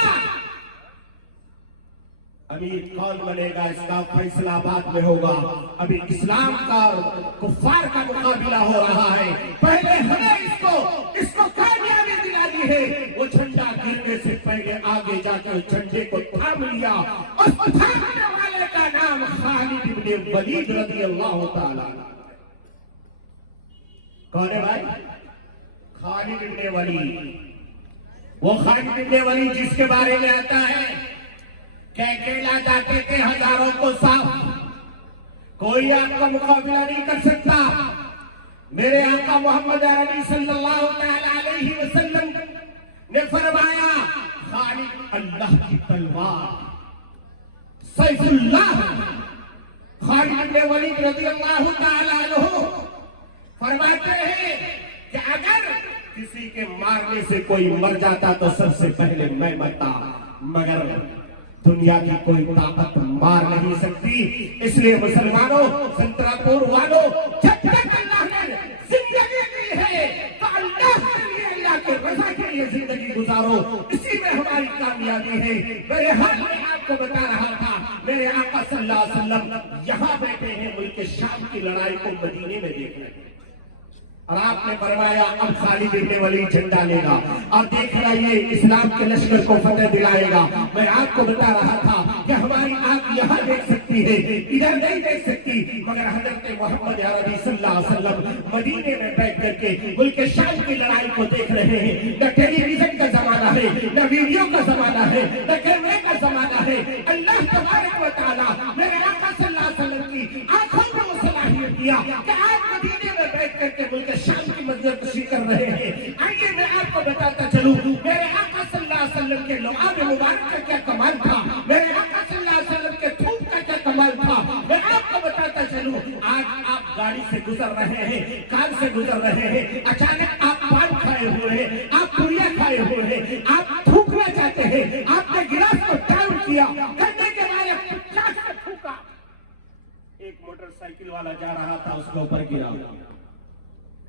अमीर कौन बनेगा, इसका फैसला बाद में होगा। अभी इस्लाम का कुफ्फार का मुकाबला हो रहा है, पहले हमें इसको कामयाबी दिलानी है। वो झंडा गिरने से पहले आगे जाकर झंडे को थाम लिया, उस थामने वाले का नाम खालिद इब्न वलीद रज़ी अल्लाह ताला। कौन है भाई? खालिद इब्न वलीद। वो खालिद इब्न वलीद जिसके बारे में आता है कि अकेला जाते थे हजारों को साफ, कोई आपका मुकाबला नहीं कर सकता। मेरे आका मोहम्मद अरबी सल्लल्लाहु अलैहि वसल्लम ने फरमाया, खालिद अल्लाह की तलवार, सैफुल्लाह। खालिद इब्न वलीद रज़ियल्लाहु तआला अन्हु फरमाते हैं कि अगर किसी के मारने से कोई मर जाता तो सबसे पहले मैं मरता, मगर दुनिया की कोई ताकत मार नहीं सकती। इसलिए मुसलमानों, संतरापुर वालों, जब तक अल्लाह ने जिंदगी दी है तो अल्लाह के लिए, अल्लाह के रज़ा के लिए जिंदगी गुजारो। इसी में हमारी कामयाबी है। मेरे हाल में आपको बता रहा था, मेरे आका सल्लल्लाहु अलैहि वसल्लम यहाँ बैठे हैं मुल्क शाम की लड़ाई को मदीने में देख रहे हैं, और आपने फरमाया अब खालिद इब्न वलीद झंडा लेगा और देख रहिए इस्लाम के लश्कर को फतेह दिलाएगा। मैं आपको बता रहा था कि हमारी आंख यहाँ देख सकती है, इधर नहीं देख सकती, मगर हजरत मोहम्मद अरबी सल्लल्लाहु अलैहि वसल्लम मदीने में बैठ करके मुल्क शाम की लड़ाई को देख रहे हैं। न टेलीविजन का जमाना है, न वीडियो का जमाना है, न कैमरे का जमाना है। अल्लाह तबारक व तआला मेरे आका सल्लल्लाहु अलैहि वसल्लम की आंखों में वो सलाहियत दिया कि आज मदीने में बैठ करके मुल्क शाम की मंजरकशी कर रहे हैं। आइए मैं आपको बताता चलूं, मेरे आका सल्लल्लाहु अलैहि वसल्लम के लुआब मुबारक का क्या कमाल था, मेरे आका सल्लल्लाहु अलैहि वसल्लम के थूक का क्या कमाल था। मैं आपको बताता चलूं, आज आप गाड़ी से गुजर रहे हैं, कार से गुजर रहे हैं, अचानक आप पान खाए हुए हैं, आप पुड़िया खाए हुए हैं, आप थूकना चाहते हैं, आपने गिलास को डाउन किया, करने के बाद 50 से थूका। एक मोटरसाइकिल वाला जा रहा था, उसके ऊपर गिरा,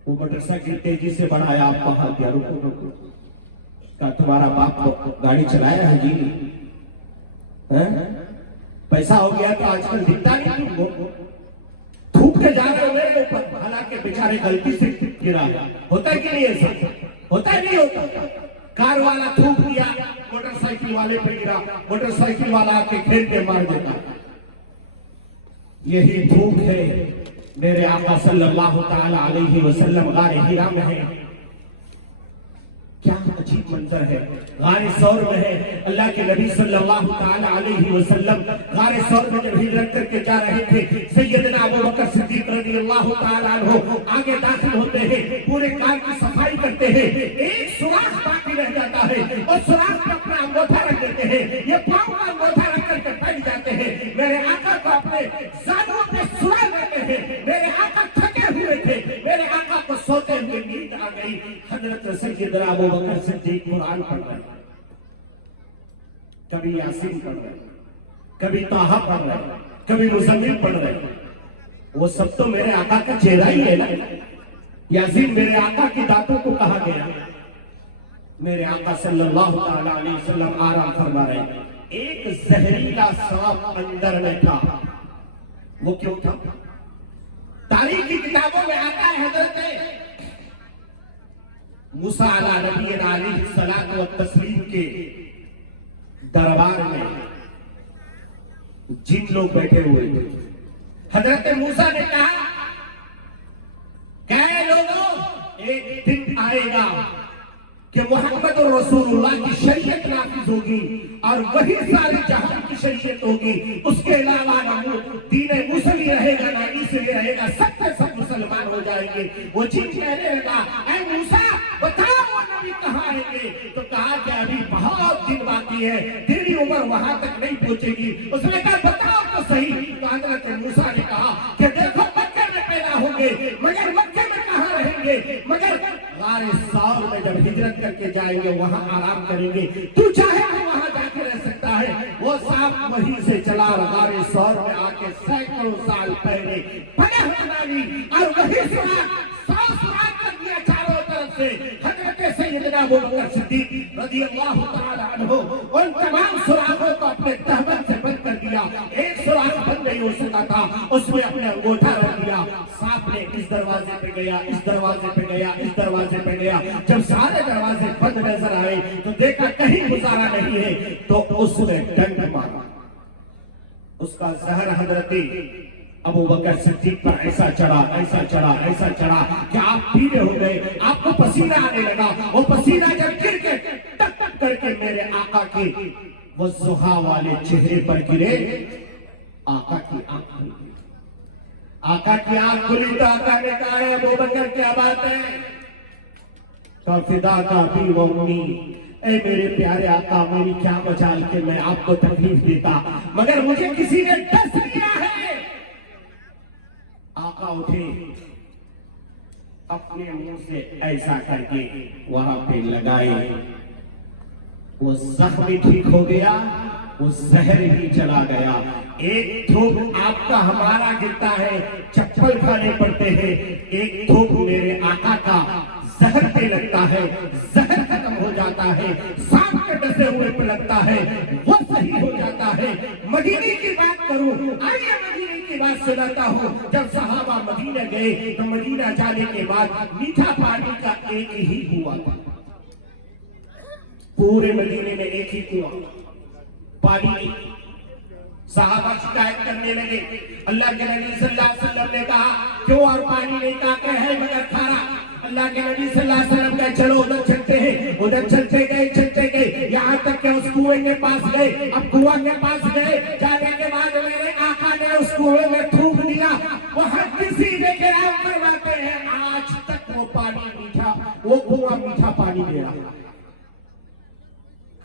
वो मोटरसाइकिल तेजी से बढ़ाया, आपको हाथ दिया, रुको रुको, क्या तुम्हारा बाप को गाड़ी चलाया है जी? पैसा हो गया तो आजकल दिखता नहीं तुमको, थूक के जा रहे हो मेरे ऊपर, हालांकि बेचारे गलती से गिरा। होता है कि नहीं ऐसा? होता है नहीं होता? कार वाला थूक दिया, मोटरसाइकिल वाले पे गिरा, मोटरसाइकिल वाला आके घेर के मार देता। यही थूक है मेरे आका सल्लल्लाहु ताला अलैहि वसल्लम गारे हिरा में है। क्या अजीब मंजर है, गारे सौर में है। अल्लाह के नबी सल्लल्लाहु ताला अलैहि वसल्लम गारे सौर में जब हिजरत करके जा रहे थे, सैयदना अबू बकर सिद्दीक रज़ियल्लाहु ताला अन्हु आगे दाखिल होते हैं, पूरे कार की सफाई करते हैं, एक सुराख बाकी रह जाता है और सुराख पर अपना अंगूठा रख देते हैं, ये पांव का अंगूठा रख करके बैठ जाते हैं। मेरे आका को अपने जानुओं पे सुला देते हैं। मेरे आका थके हुए थे, मेरे आका को सोते हुए नींद आ गई। हजरत सैयदना अबू बकर सिद्दीक कुरान पढ़ रहे, कभी यासीन पढ़ रहे, कभी ताहा पढ़ रहे, कभी मुज़म्मिल पढ़ रहे। वो सब तो मेरे आका का चेहरा ही है ना। यासीन मेरे आका की दांतों को कहा गया। मेरे आका सल्लल्लाहु ताला अलैहि वसल्लम आराम फरमा रहे, एक जहरीला सांप अंदर में था। वो क्यों था? तारीख की किताबों में आता है, हजरत मूसा अलैहि सलात व तस्लीम के दरबार में जिन लोग बैठे हुए थे, हजरत मूसा ने कहा, क्या लोगों, एक दिन आएगा कि मोहम्मद रसूलुल्लाह की शरीयत नाफिज होगी और वही सारी जहां की शरीयत होगी, उसके अलावा ना दीन मुसली रहेगा ना ईसाई रहेगा, सब मुसलमान हो जाएंगे। वो चीज कहने लगा, ऐ मूसा बताओ वो नबी कहाँ आएंगे? तो कहा कि अभी बहुत दिन बाकी है, तेरी उम्र वहां तक नहीं पहुंचेगी। उसने कहा बताओ तो सही। तो हजरत मूसा ने कहा कि देखो मक्के में पैदा होंगे, मगर मक्के में कहाँ रहेंगे, मगर गारे सौर में जब हिजरत करके जाएंगे वहां आराम करेंगे। तू चाहे तो वहां जाके रह सकता है। वो सांप वहीं से चला गारे सौर में आके सैकड़ों साल पहले पनह बना ली और वही सुराख 100 सुराख कर दिया चारों तरफ से। हजरत सैयदना अबू बकर सिद्दीक रज़ियल्लाहु ताला अन्हु उन तमाम सुराखों को अपने तहमत से बंद कर दिया। एक सुराख बंद नहीं हो सका था, उसमें अपने अंगूठा रख दिया। सांप ने इस दरवाजे पे गया, इस दरवाजे पे गया, इस दरवाजे पे गया। जब सारे दरवाजे बंद नजर आए तो देखा कहीं गुजारा नहीं है, तो उसने डंक मारा। उसका जहर हजरती अबू बकर सिद्दीक पर ऐसा चढ़ा, ऐसा चढ़ा, ऐसा चढ़ा कि आप पीले हो गए, आपको पसीना आने लगा। वो पसीना जब गिर के टक टक करके मेरे आका के वो सुहा वाले चेहरे पर गिरे, आका की आंख खुली। आका की आंख खुली तो आका ने कहा है अबू बकर क्या बात है? तो फिदा का भी वो उम्मी, ऐ मेरे प्यारे आका मेरी क्या मजाल के मैं आपको तकलीफ देता, मगर मुझे किसी ने डस लिया है। आका उठे, अपने मुंह से ऐसा करके वहां पे लगाए, वो जख्म ठीक हो गया, वो जहर ही चला गया। एक थूक आपका हमारा गिरता है, चप्पल खाने पड़ते हैं, एक थूक मेरे आका का जहर पे लगता है, जहर खत्म हो जाता है, सांप के डसे हुए पे लगता है, वो सही हो जाता है। मदीने की बात करूं, आइए मदीने की बात सुनाता हूं। जब सहाबा मदीना गए तो मदीना जाने के बाद मीठा पानी का एक ही कुआं था, पूरे मदीने में एक ही कुआं, पानी। सहाबा शिकायत करने लगे, अल्लाह के नबी सल्लल्लाहु अलैहि वसल्लम ने कहा क्यों और पानी नहीं का है मगर खारा। अल्लाह के नबी सल्लल्लाहु अलैहि वसल्लम कहा चलो उधर चलते हैं। उधर चलते गए यहाँ तक के उस कुएं के पास गए। अब कुआं के पास गए, जाने के बाद मेरे आका ने उस कुएं में थूक दिया। वहां किसी ने गिराव करवाते हैं, आज तक वो पानी मीठा, वो कुआं मीठा पानी दे रहा,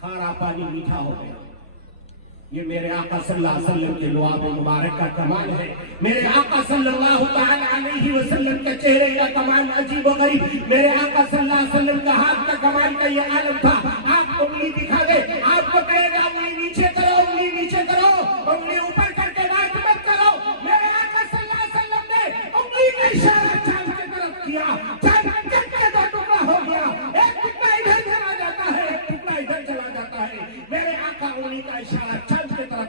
खारा पानी मीठा हो गया। ये मेरे आका सल्लल्लाहु अलैहि वसल्लम के लुआब मुबारक का कमाल है। मेरे आका सल्लल्लाहु ताला अलैहि वसल्लम के चेहरे का कमाल अजीब व गरीब। मेरे आका सल्लल्लाहु अलैहि वसल्लम का हाथ का कमाल का ये आलम था। आप उंगली दिखा दे, आपको कहेगा उंगली नीचे करो, उंगली नीचे करो, उंगली ऊपर करके बात मत करो। मेरे आका सल्लल्लाहु अलैहि वसल्लम ने उंगली का इशारा चांद की तरफ किया, चांद के दो टुकड़ा हो गया, एक टुकड़ा इधर चला जाता है, एक टुकड़ा इधर चला जाता है। मेरे आका उंगली का इशारा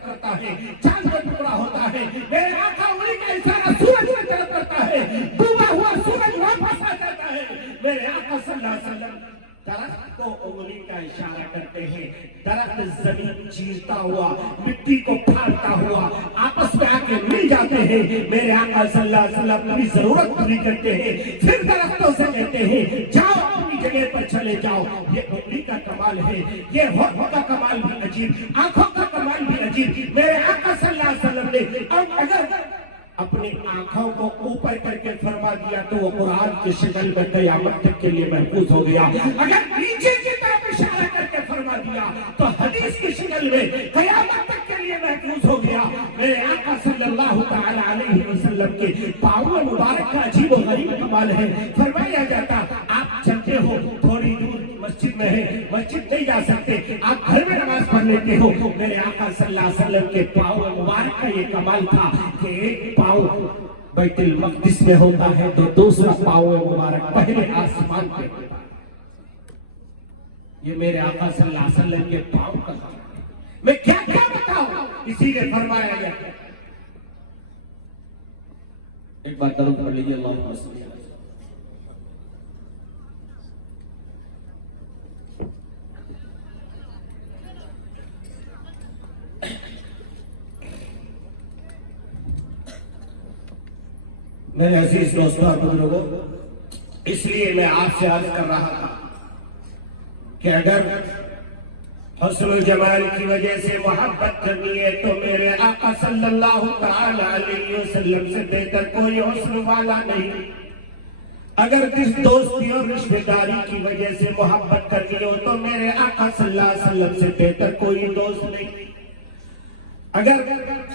करता है, चांद का टुकड़ा होता है। मेरे आका उंगली का इशारा सूरज की तरफ करता है, डूबा हुआ सूरज वापस आ जाता है। मेरे आका सल्लल्लाहु अलैहि वसल्लम दरख्त को उंगली का इशारा करते हैं, दरख्त जमीन चीरता हुआ, मिट्टी को फाड़ता हुआ आपस में आके मिल जाते हैं। मेरे आका सल्लल्लाहु अलैहि वसल्लम अपनी जरूरत पूरी करते हैं, फिर दरख्तों से कहते हैं जाओ अपनी जगह पर चले जाओ। ये उंगली का कमाल है, ये होठ का कमाल भी अजीब, आंखों का कमाल भी अजीब। मेरे आका सल्लल्लाहु अलैहि वसल्लम ने अगर अपनी आंखों को ऊपर करके फरमा दिया तो वो कुरान की शक्ल में कयामत तक के लिए महफूज हो गया। अगर नीचे की तरफ इशारा करके फरमा दिया तो हदीस की शक्ल में कयामत तक के लिए महफूज हो गया। मेरे आका सल्लल्लाहु ताला अलैहि वसल्लम के पाँव मुबारक का अजीब व गरीब कमाल है। फरमाया जाता आप चलते हो, थोड़ी दूर मस्जिद में है, मस्जिद नहीं जा सकते, आप घर में नमाज पढ़ लेते हो। मेरे आका सल्लल्लाहु अलैहि वसल्लम के पाँव मुबारक का ये कमाल था कि एक पाँव बैतुल मक़दिस में होता है तो दूसरा पाँव मुबारक पहले आसमान पे होता है। ये मेरे आका सल्लल्लाहु अलैहि वसल्लम के पाँव का, मैं क्या क्या बताऊं, इसीलिए फरमाया गया। एक बार दरूद पढ़ लीजिए, अल्लाहुम्मा सल्ली अलैहि। मेरे अजीज दोस्तों और बुजुर्गों, इसलिए मैं आपसे अर्ज कर रहा था कि अगर हुस्नुल जमाल की वजह से मोहब्बत करनी है तो मेरे आका सल्लल्लाहु ताला अलैहि वसल्लम से बेहतर कोई हुस्न वाला नहीं। अगर किस दोस्ती और रिश्तेदारी की वजह से मोहब्बत करनी हो तो मेरे आका सल्लल्लाहु अलैहि वसल्लम से बेहतर कोई दोस्त नहीं। अगर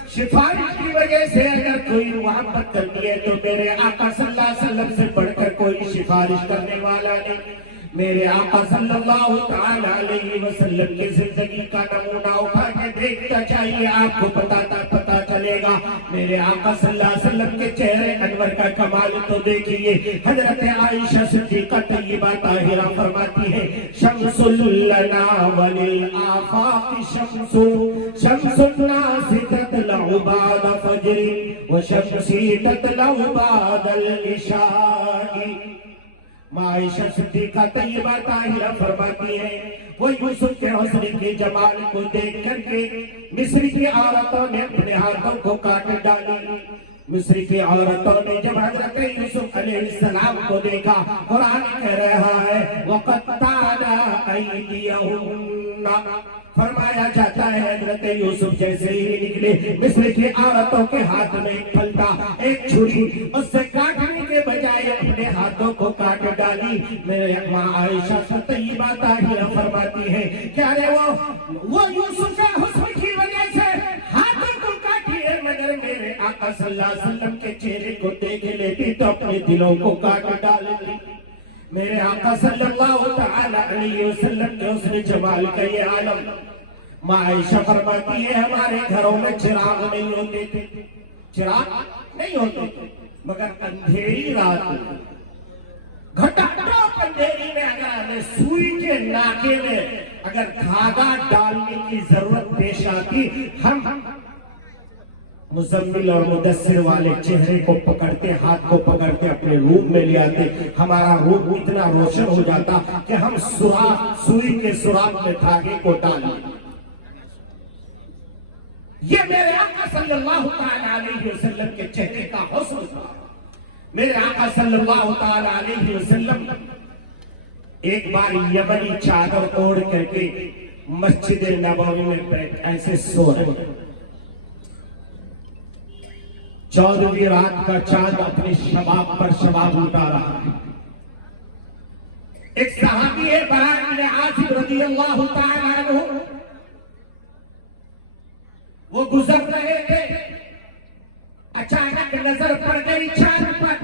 सिफारिश की वजह से अगर कोई मोहब्बत करनी है तो मेरे आका सल्लल्लाहु अलैहि वसल्लम से बढ़कर कोई सिफारिश करने वाला नहीं। मेरे आका सल्लल्लाहु ताला अलैहि वसल्लम की जिंदगी का नमूना उठा के देखना चाहिए, आपको पता चलेगा। मेरे आका सल्लल्लाहु अलैहि वसल्लम के चेहरे अनवर का कमाल तो देखिए। हजरत आयशा सिद्दीका तय्यबा ताहिरा फरमाती है, शम्सुल लना वलिल आफाक शम्सु, शम्सुन नास ततलउ बाद फज्र व शम्सी ततलउ बादल इशाई। माँ आयशा सिद्दीका तैयबा ताहिरा फरमाती है, वो यूसुफ के हुस्न के जमाल को देख करके मिस्र की औरतों ने अपने हाथों को काट डाली। मिस्र की औरतों ने जब हजरत यूसुफ अलैहिस्सलाम को देखा, कुरान कह रहा है वक़त्ताना अयदियहुन्ना, फरमाया जाता है हजरत यूसुफ जैसे ही निकले, मिस्र की औरतों के हाथ में एक फलता, एक छुरी, उससे काटने के बजाय अपने हाथों को काट डाली। मेरे माँ आयशा तैयबा ताहिरा फरमाती है, क्या रे वो यूसुफ के हुस्न की वजह से हाथों को काटी है, मगर मेरे आका सल्लल्लाहु अलैहि वसल्लम के चेहरे को देख लेती तो अपने दिलों को काट डालती। मेरे आका सल्लल्लाहु तआला अलैहि वसल्लम के उसने जमाल का ये आलम। माँ आयशा फरमाती है, हमारे घरों में चिराग नहीं होते थे, चिराग नहीं होते थे, मगर अंधेरी रात में, घटाटोप अंधेरी में अगर हमें सुई के नाके में अगर धागा डालने की जरूरत पेश आती, हम मुजम्मिल और मुदस्सिर वाले चेहरे को पकड़ते, हाथ को पकड़ते अपने रूम में ले आते, हमारा रूम इतना रोशन हो जाता कि हम सुराख, सुई के सुराख में धागे को डालें। ये मेरे आका सल्लल्लाहु ताला अलैहि वसल्लम के चेहरे का हुस्न था। मेरे आका सल्लल्लाहु ताला अलैहि वसल्लम एक बार यमनी चादर ओढ़ करके मस्जिद नबवी में बैठ ऐसे सो रहे। 14वीं रात का चांद अपने शबाब पर शबाब लुटा रहा है। एक सहाबी है बरा इब्न आसिम रज़ियल्लाहु ताला अन्हु, वो गुजर रहे थे, अचानक नजर पड़ गई चांद पर।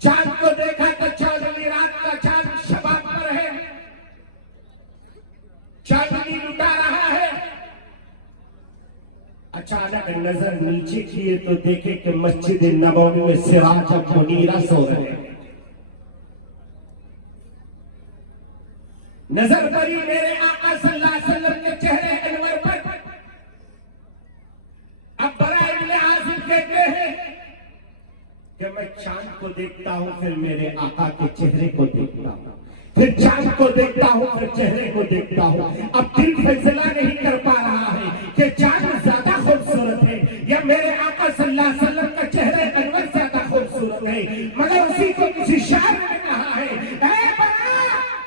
चांद को देखा तो 14वीं रात का चांद शबाब पर है, चांदनी लुटा रहा है। अचानक नजर नीचे किए तो देखे कि मस्जिद नबवी में सिराज मुनीरा सो रहे। नजर पड़ी मेरे आका सल्लल्लाहु अलैहि वसल्लम के चेहरे अनवर पर। अब बरा इब्न आसिम कहते हैं कि मैं चांद को देखता हूं, फिर मेरे आका के चेहरे को देखता हूं, फिर चांद को देखता हूं, फिर चेहरे को देखता हूं। अब दिल फैसला नहीं कर पा रहा है कि चांद ज्यादा खूबसूरत है या मेरे आका सल्लल्लाहु अलैहि वसल्लम का चेहरे अनवर ज्यादा खूबसूरत है। मगर उसी को किसी शायर ने कहा है, ऐ बरा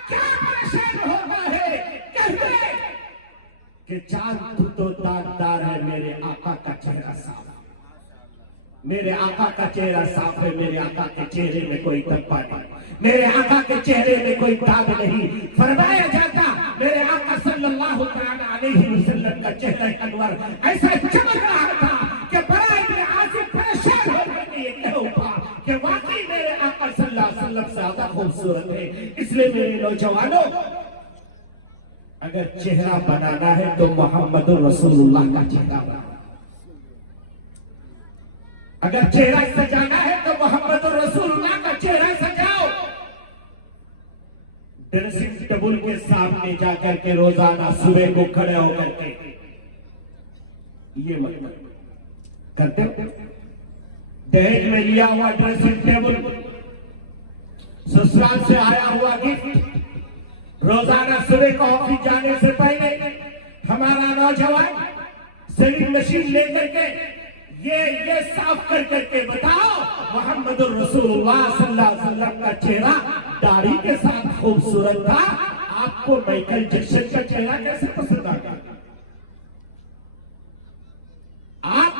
क्या परेशान होता है, कहते कि चांद तू तो दागदार है, मेरे आका का चेहरा साफ, मेरे आका का चेहरा साफ है, मेरे आका के चेहरे में कोई धब्बा नहीं, मेरे आका के चेहरे में कोई दाग नहीं। फरमाया जाता मेरे आका सल्लल्लाहु अलैहि वसल्लम का चेहरा अनवर ऐसा चमक रहा था कि बरा इब्न आसिम परेशान होकर के ये कह उठा कि वाकई मेरे आका सल्लल्लाहु अलैहि वसल्लम ज्यादा खूबसूरत है। इसलिए मेरे नौजवानों, अगर चेहरा बनाना है तो मोहम्मदुर रसूलुल्लाह का चेहरा बनाओ, अगर चेहरा सजाना है तो मोहम्मदुर रसूलुल्लाह का चेहरा सजाओ। ड्रेसिंग टेबल के सामने जाकर के रोजाना सुबह को खड़े होकर के ये मत करते हो। दहेज में लिया हुआ ड्रेसिंग टेबल, ससुराल से आया हुआ गिफ्ट, रोजाना सुबह को ऑफिस जाने से पहले हमारा नौजवान सेविंग मशीन लेकर के ये साफ कर करके बताओ मोहम्मद रसूलुल्लाह सल्लल्लाहु अलैहि वसल्लम का चेहरा दाढ़ी के साथ खूबसूरत था, आपको माइकल जैक्सन का चेहरा कैसे पसंद आ गया? आप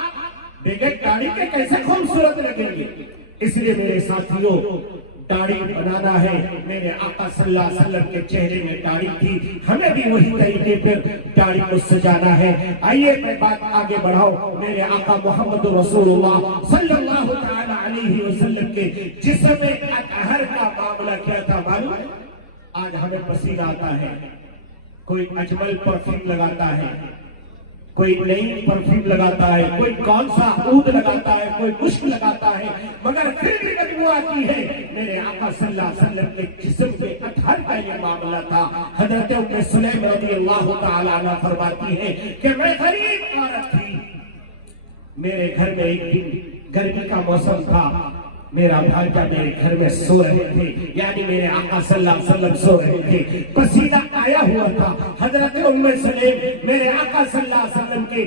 बगैर दाढ़ी के कैसे खूबसूरत लगेंगे? इसलिए मेरे साथियों, दाढ़ी बनाना है। मेरे आका सल्लल्लाहु अलैहि वसल्लम के चेहरे में दाढ़ी थी, हमें भी वही तरीके पर दाढ़ी को सजाना है। आइए मैं बात आगे बढ़ाऊं। मेरे आका मोहम्मद रसूलुल्लाह सल्लल्लाहु ताला अलैहि वसल्लम के जिस्म में अतहर का मामला क्या था मालूम? आज हमें पसीना आता है, कोई अजमल परफ्यूम लगाता है, कोई नई परफ्यूम लगाता है, कोई कौन सा ऊद लगाता है, कोई मुश्क लगाता है, मगर फिर भी बदबू आती है। मेरे आका सल्लल्लाहु अलैहि वसल्लम के जिस्म के अतहर का ये मामला था। हजरत उम्मे सुलैम रज़ियल्लाहु ताला अन्हा फरमाती है कि मैं गरीब औरत थी, मेरे घर में एक दिन गर्मी का मौसम था, मेरा भांजा मेरे घर में सो रहे थे, यानी मेरे आका सल्लल्लाहु अलैहि वसल्लम सो रहे थे। पसीना आया हुआ था। हजरत उम्मे सलेम मेरे आका सल्लल्लाहु अलैहि वसल्लम के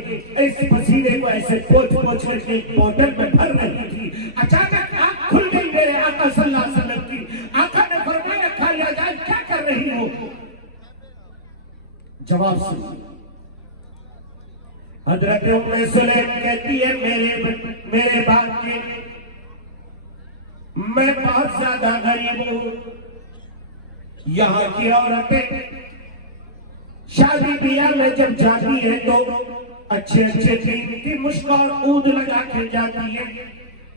इस पसीने को ऐसे पोंछ पोंछ करके बोतल में भर रही थी। अचानक आंख खुल गई मेरे आका सल्लल्लाहु अलैहि वसल्लम की। आका ने फरमाया, खालिया जान क्या कर रही हो? जवाब सुन। हजरत उम्मे सलेम कहती है, मेरे बाप के मैं बहुत ज्यादा गरीब हूं। यहाँ की औरतें शादी ब्याह में जब जाती है तो अच्छे अच्छे कीमती मुश्क और ऊद लगा के जाती है।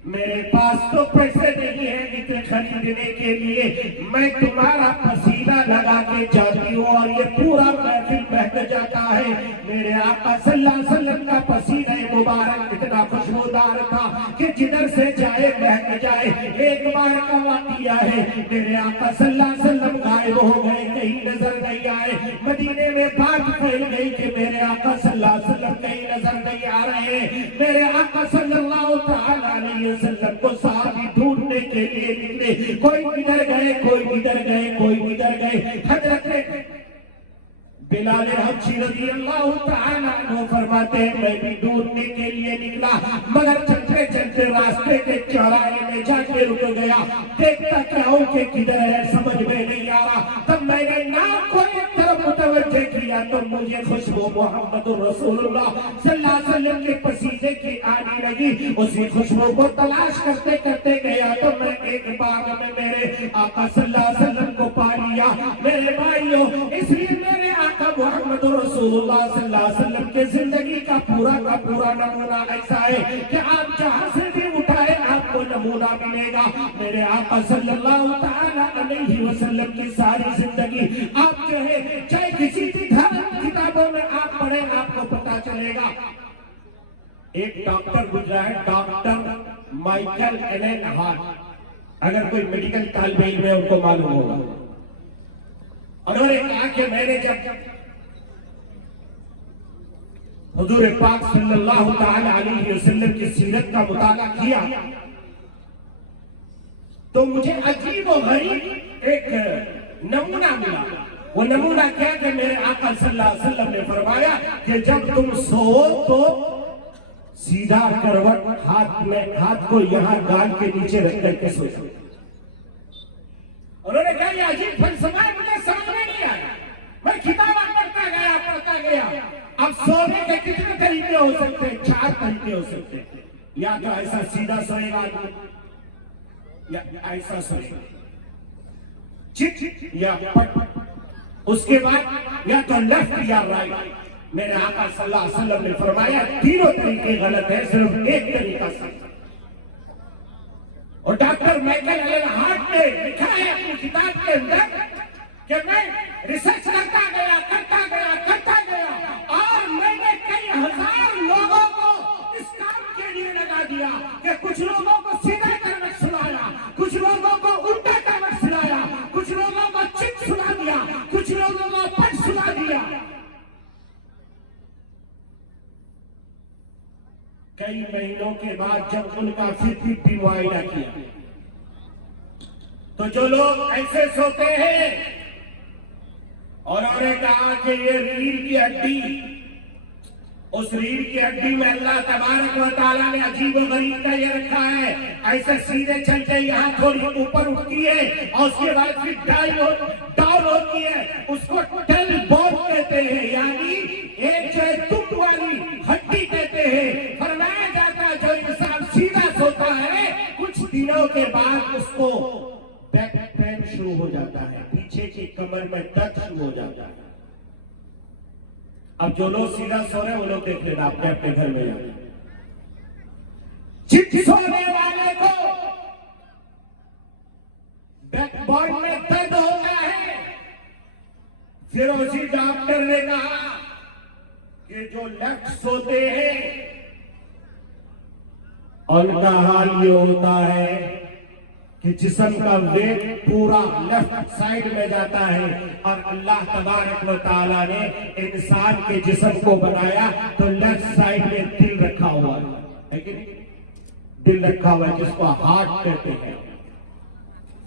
मेरे पास तो पैसे नहीं है इतने खरीदने के लिए। मैं तुम्हारा पसीना लगा के जाती हूँ और ये पूरा महफिल बह जाता है। मेरे आका सल्लल्लाहु अलैहि वसल्लम का पसीना मुबारक इतना खुशबूदार था कि जिधर से जाए बह जाए। एक बार का वाक़िया है, मेरे आका सल्लल्लाहु अलैहि वसल्लम गायब हो गए, कहीं नजर नहीं आए। मदीने में बात फैल गई कि मेरे आका सल्लल्लाहु अलैहि वसल्लम कहीं नजर नहीं आ रहे। मेरे आका सल्लल्लाहु अलैहि वसल्लम को साहबी ढूंढने के लिए निकले। कोई किधर गए, कोई किधर गए, कोई किधर गए। हजरत बिलाल हबशी रज़ियल्लाहु तआला अन्हु फरमाते हैं, मैं भी ढूंढने के लिए निकला, मगर चलते चलते रास्ते के चौराहे में जाके रुक गया। देखता क्या हूं कि किधर है, समझ में नहीं आ रहा। तब मैंने नाक को एक तरफ मुतवज्जे किया तो मुझे खुशबू मोहम्मद रसूलुल्लाह सल्लल्लाहु अलैहि वसल्लम के पसीने की आने लगी। उसी खुशबू को तलाश करते करते गया तो मैं एक बाग में मेरे आका सल्लल्लाहु अलैहि वसल्लम को पा लिया। मेरे भाइयों, इसलिए मेरे आका मोहम्मद रसूलुल्लाह सल्लल्लाहु अलैहि वसल्लम के जिंदगी का पूरा नमूना ऐसा है कि आप जहां से भी उठाए आपको नमूना मिलेगा। मेरे आका सल्लल्लाहु तआला अलैहि वसल्लम की सारी जिंदगी आप जो है चाहे किसी भी धर्म किताबों में आप पढ़े आपको पता चलेगा। एक डॉक्टर गुजरा है, डॉक्टर माइकल एलन हार्ट। अगर कोई मेडिकल तालिब इल्म है उनको मालूम होगा। उन्होंने कहा कि मैंने जब हुजूर पाक सल्लल्लाहु तआला अलैहि वसल्लम की सीरत का मुताला किया तो मुझे अजीब और गरीब एक नमूना मिला। वो नमूना क्या कि मेरे आका सल्लल्लाहु अलैहि वसल्लम ने फरमाया कि जब तुम सो तो सीधा करवट हाथ को यहाँ गाल के नीचे रख करके सो जाओ। उन्होंने कहा ये अजीब फलसफा है, मुझे समझ में नहीं आया। मैं किताबें पढ़ता गया। अब सोने के कितने तरीके हो सकते हैं? 4 तरीके हो सकते हैं। या तो ऐसा सीधा सोएगा या ऐसा सोएगा, चिट या पट, उसके बाद या तो लेफ्ट या राइट। मेरे आका सल्लल्लाहु अलैहि वसल्लम ने फरमाया तीनों तरीके गलत है, सिर्फ एक तरीका सही। और डॉक्टर माइकल एलन हार्ट ने लिखा है अपनी किताब के अंदर कि मैं रिसर्च करता गया और मैंने कई हजार लोगों को इस काम के लिए लगा दिया कि कुछ लोगों को सीधा करवट सुनाया, कुछ लोगों को उल्टा करवट सुनाया, कुछ लोगों को चिट सुना दिया, कुछ लोगों को पट सुना दिया। कई महीनों के बाद जब उनका फिर भी मुआयना किया तो जो लोग ऐसे सोते हैं और उन्होंने कहा कि ये रीढ़ की हड्डी, उस रीढ़ की हड्डी में अल्लाह तबारक व तआला ने अजीब व गरीब का ये रखा है। ऐसे सीधे चलते यहाँ थोड़ी ऊपर उठती है और उसके बाद फिर डाउन होती है, उसको टेल बोन कहते हैं, यानी एक जो है तुम वाली हड्डी कहते हैं। फरमाया जाता है जो इंसान सीधा सोता है कुछ दिनों के बाद उसको बैक पेन शुरू हो जाता है, पीछे की कमर में दर्द शुरू हो जाता है। अब जो लोग सीधा सो रहे हैं वो लोग देख लेना अपने अपने घर में जाकर। चिट सोने वाले को बैकबोन में दर्द होता है। फिर उसी डॉक्टर ने कहा कि जो लेफ्ट सोते हैं उनका हाल ये होता है कि जिस्म का वेट पूरा लेफ्ट साइड में जाता है और अल्लाह तबारक व तआला ने इंसान के जिस्म को बनाया तो लेफ्ट साइड में दिल रखा हुआ है कि नहीं? दिल रखा हुआ है जिसको हार्ट कहते हैं,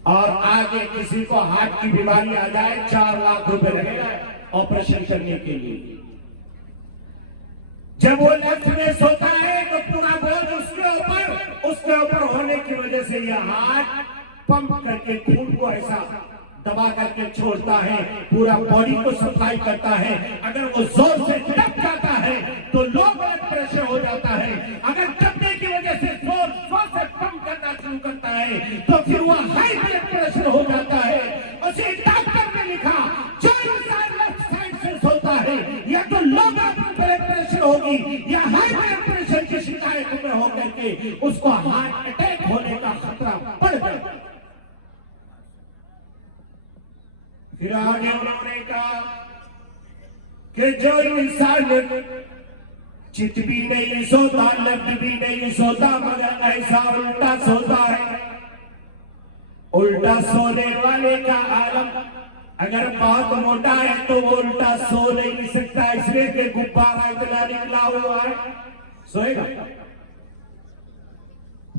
और आगे किसी को हार्ट की बीमारी आ जाए 4 लाख रुपए लगेगा ऑपरेशन करने के लिए। जब वो लेफ्ट में सोता है तो पूरा बोझ उसके ऊपर होने की वजह से यह हार्ट पंप करके खून को ऐसा दबा करके छोड़ता है, पूरा बॉडी को सप्लाई करता है। अगर वो जोर से दब जाता है तो लो ब्लड प्रेशर हो जाता है। अगर दबने की वजह से जोर से पंप करना शुरू करता है तो फिर वो हाई ब्लड प्रेशर हो जाता है। उसे डॉक्टर ने लिखा जो इंसान लेफ्ट साइड से सोता है या तो लो ब्लड प्रेशर होगी या हाई ब्लड प्रेशर की शिकायत में होकर के उसको हार्ट अटैक होने का खतरा बढ़ जाएगा। फिर आगे उन्होंने कहा कि जो इंसान चित भी नहीं सोता, लफ्ज भी नहीं सोता, मगर ऐसा उल्टा सोता है। उल्टा सोने वाले का आलम अगर बहुत मोटा है तो वो उल्टा सो नहीं सकता, इसलिए कि गुब्बारा इतना निकला हुआ है, सोएगा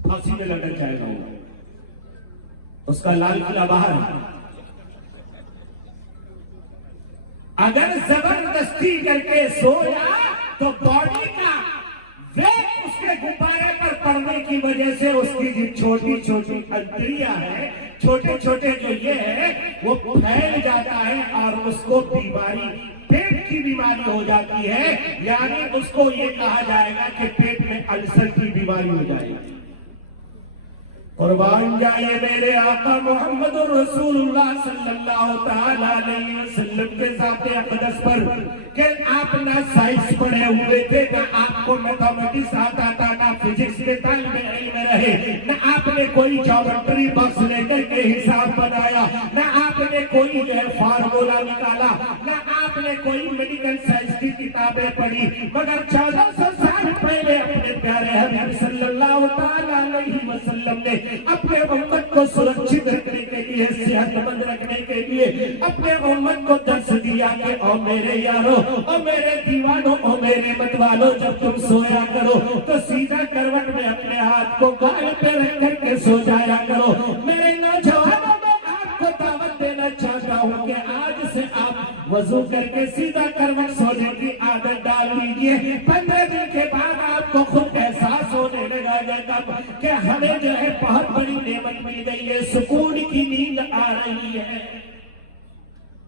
फांसी में लटक जाएगा वो, उसका लाल किला बाहर है। अगर जबरदस्ती करके सोया तो बॉडी का वेट उसके गुब्बारे पर पड़ने की वजह से उसकी जो छोटी छोटी अंतड़ियां है, छोटे छोटे जो ये है वो फैल जाता है और उसको बीमारी, पेट की बीमारी हो जाती है। यानी उसको ये कहा जाएगा कि पेट में अल्सर की बीमारी हो जाएगी। कुर्बान जाए मेरे आका मोहम्मद रसूलुल्लाह सल्लल्लाहु तआला अलैहि वसल्लम के ज़ाते अक़दस पर कि आप ना साइंस पढ़े हुए थे, ना आपको मैथमेटिक्स आता था, ना फिजिक्स के तालिब इल्म रहे, ना आपने कोई ज्योमेट्री बॉक्स लेकर के हिसाब बनाया, ना आपने कोई जो है फार्मूला निकाला, ना आपने कोई मेडिकल साइंस की किताबें पढ़ी, मगर 1400 साल पहले अपने प्यारे हबीब सल्लल्लाहु तआला अलैहि वसल्लम ने अपने उम्मत को सुरक्षित रखने के लिए, सेहतमंद रखने के लिए अपने उम्मत को दर्श दिया कि ओ मेरे यारो, ओ मेरे दीवानों, ओ मेरे मतवालों, जब तुम सोया करो तो सीधा करवट में अपने हाथ को गाल पे रख करके सो जाया करो। मेरे नौजवानों, मैं आपको दावत देना चाहता हूँ कि आज से आप वजू करके सीधा करवट सोने की आदत डाल लीजिए। 15 दिन के बाद आपको खुद एहसास होने लगेगा कि हमें जो है बहुत बड़ी नेमत मिल गई है, सुकून की नींद आ रही है।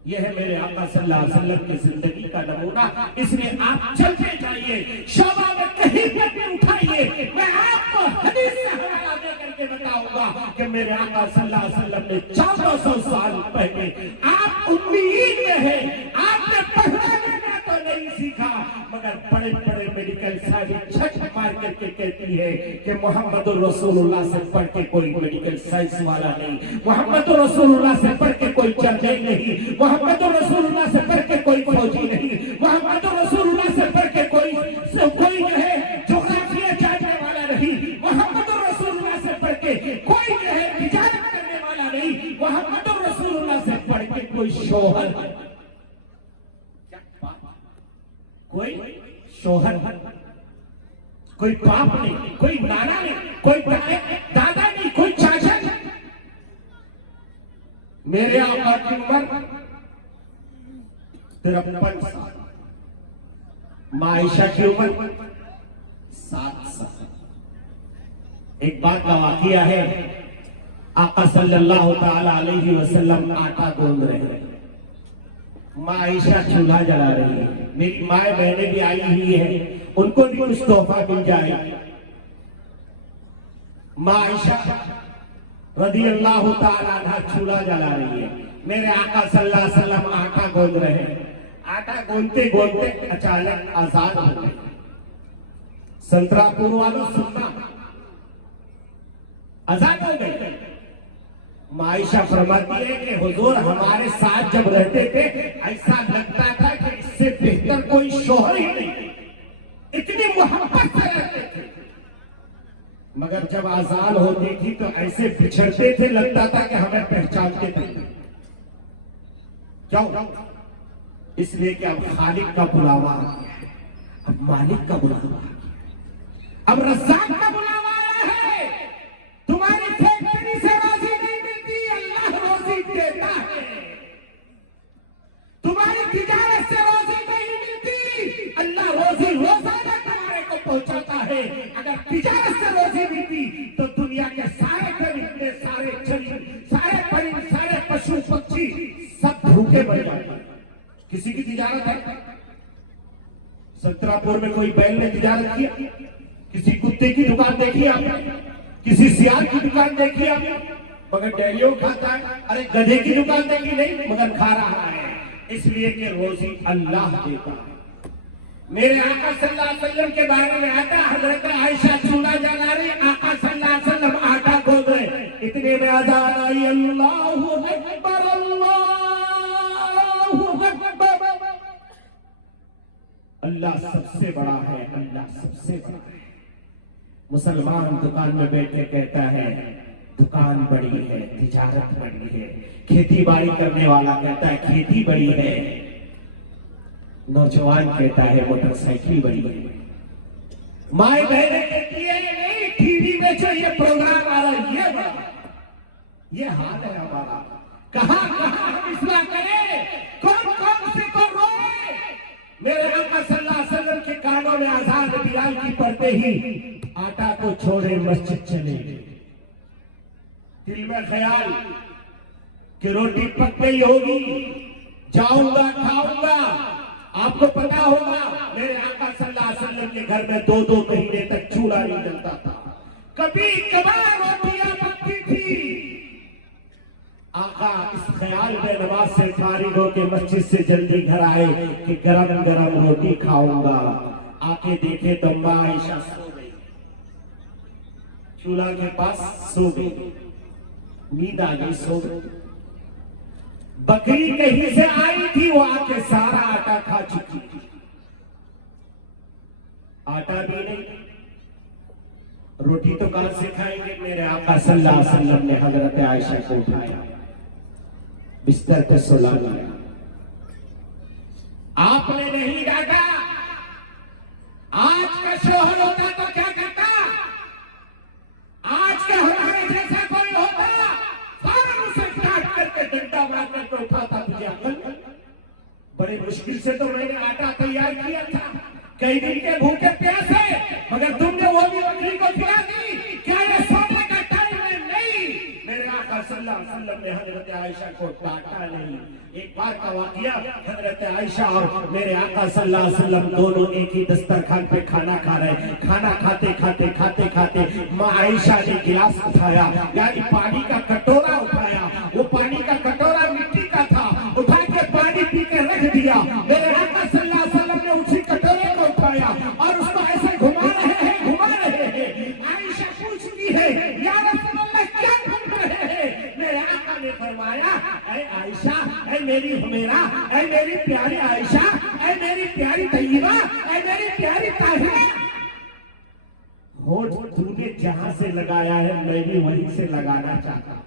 यह है मेरे आका सल्लल्लाहु अलैहि वसल्लम की जिंदगी का नमूना। इसलिए आप चलते जाइए, शोभा में कहीं पर भी उठाइए। मैं आपको हदीस से हवाला दे करके बताऊंगा कि मेरे आका सल्लल्लाहु अलैहि वसल्लम ने 1400 साल पहले, आप उम्मीद में है, आपने पढ़ना लिखना तो नहीं सीखा, मगर बड़े बड़े मेडिकल साइंस छठ मार करके कहती है कि मोहम्मद रसूलुल्लाह से पढ़ के कोई मेडिकल साइंस वाला नहीं, मोहम्मद रसूलुल्लाह से पढ़ के कोई चर्चा नहीं, मोहम्मद रसूलुल्लाह से पढ़ के कोई फौजी नहीं, मोहम्मद रसूलुल्लाह से पढ़ के कोई जो है ज्योग्राफिया जानने वाला नहीं, मोहम्मद रसूलुल्लाह से पढ़ के कोई जो है तिजारत करने वाला नहीं, मोहम्मद रसूलुल्लाह से पढ़ के कोई शोहर, कोई शोहर, कोई बाप नहीं, कोई नाना नहीं, कोई दादा नहीं, कोई चाचा नहीं। मेरे आका की उम्र 53 साल, मां आयशा की उम्र 7 साल। एक बात का वाकया है, आका सल्लल्लाहु तआला अलैहि वसल्लम आटा गूंद रहे हैं, मां आयशा चूल्हा जला रही है। मेरी माए बहनें भी आई हुई है, उनको भी कुछ तोहफा मिल जाए। मां आयशा रज़ी अल्लाह तआला अन्हा चूल्हा जला रही है, मेरे आका सल्लल्लाहु अलैहि वसल्लम आटा गूंद रहे हैं। आटा गूंदते गूंदते अचानक आजान हो गई। संतरापुर वालों सुनना, अजान हो गई। आयशा फरमाती है कि हुजूर हमारे साथ जब रहते थे ऐसा लगता था कि इससे बेहतर कोई शोहर ही नहीं, इतनी मोहब्बत से रहते थे, मगर जब आजान होती थी तो ऐसे बिछड़ते थे, लगता था कि हमें पहचानते थे। क्यों? इसलिए कि अब खालिक का बुलावा आ गया, अब मालिक का बुलावा आ गया, अब रज़्ज़ाक का बुलावा आया है। सीतापुर में कोई बैल ने तिजारत किया? किसी कुत्ते की दुकान देखी आपने? किसी सियार की दुकान देखी आपने? मगर डेलियो खाता है। अरे गधे की दुकान देखी नहीं, मगर खा रहा है, इसलिए कि रोजी अल्लाह देता है। मेरे आका सल्लल्लाहु अलैहि वसल्लम के बारे में आता है, हजरत आयशा चूल्हा जला रही, आका सल्लल्लाहु अलैहि वसल्लम आटा खोद रहे, इतने में अज़ान आई, अल्लाहु अकबर अल्लाहु अकबर। अल्लाह सबसे बड़ा है, अल्लाह सबसे बड़ा है। मुसलमान दुकान में बैठ के कहता है दुकान बड़ी है, तिजारत बड़ी है। खेती बाड़ी करने वाला कहता है खेती बड़ी है। नौजवान कहता है मोटरसाइकिल बड़ी है। माए बहने कहती है नहीं, टीवी में जो ये प्रोग्राम आ रहा है ये बड़ा, ये हाल है हमारा। कहां कहां हम इस्लाह करें, कौन कौन से को रोए। मेरे आका सल्लल्लाहु अलैहि वसल्लम के कानों में अज़ान बिलाल की पड़ते ही आटा को छोड़े मस्जिद चले। दिल में ख्याल कि रोटी पक गई होगी, जाऊंगा खाऊंगा। आपको पता होगा मेरे आका सल्लल्लाहु अलैहि वसल्लम के घर में 2-2 महीने तक चूल्हा नहीं जलता था। कभी कभार रोटियां पकती थी। आका इस ख्याल में नमाज से फारिग होकर मस्जिद से जल्दी घर आए कि गरम गरम रोटी खाऊंगा। आके देखे तो अम्मा आयशा सो गई, चूल्हा के पास सो गई, नींद आ गई, सो गई। बकरी कहीं से आई थी, वो आके सारा आटा खा चुकी थी। आटा भी नहीं, रोटी तो कहां से खाएंगे। मेरे आका सल्लल्लाहु अलैहि वसल्लम ने हजरत आयशा को उठाया, बिस्तर पे सुला दिया। आपने नहीं डांटा। आज का शोहर होता तो क्या करता? आज का हमारे जैसा कोई होता, फौरन उसे काट करके डंडा मार करके उठाता। तुझे अकल? बड़े मुश्किल से तो मैंने आटा तैयार किया था, कई दिन के भूखे प्यासे, मगर तुमने वो भी बकरी को खिला दी। क्या ये सोने का टाइम है? नहीं। मेरे आका सल्लल्लाहु अलैहि वसल्लम ने हजरत आयशा को डांटा नहीं। एक बार का वाकया, हजरत आयशा और मेरे आका सल्लल्लाहु अलैहि वसल्लम दोनों एक ही दस्तरखान पे खाना खा रहे। खाना खाते खाते माँ आयशा ने गिलास उठाया, यानी पानी का कटोरा उठाया। वो पानी का कटोरा मिट्टी का था, उठा के पानी पी के रख दिया। मेरे आका सल्लल्लाहु अलैहि वसल्लम ने उसी कटोरे को उठाया और उसको ऐसे घुमा रहे हैं। आयशा पूछती है, या रसूल अल्लाह क्या घूम रहे हैं? मेरे आका ने फरमाया, ऐ आयशा, ऐ मेरी हुमैरा, ऐ मेरी प्यारी आयशा, ऐ मेरी प्यारी तैयबा, ऐ मेरी प्यारी ताहिरा, होठ तूने जहां से लगाया है मैं भी वहीं से लगाना चाहता।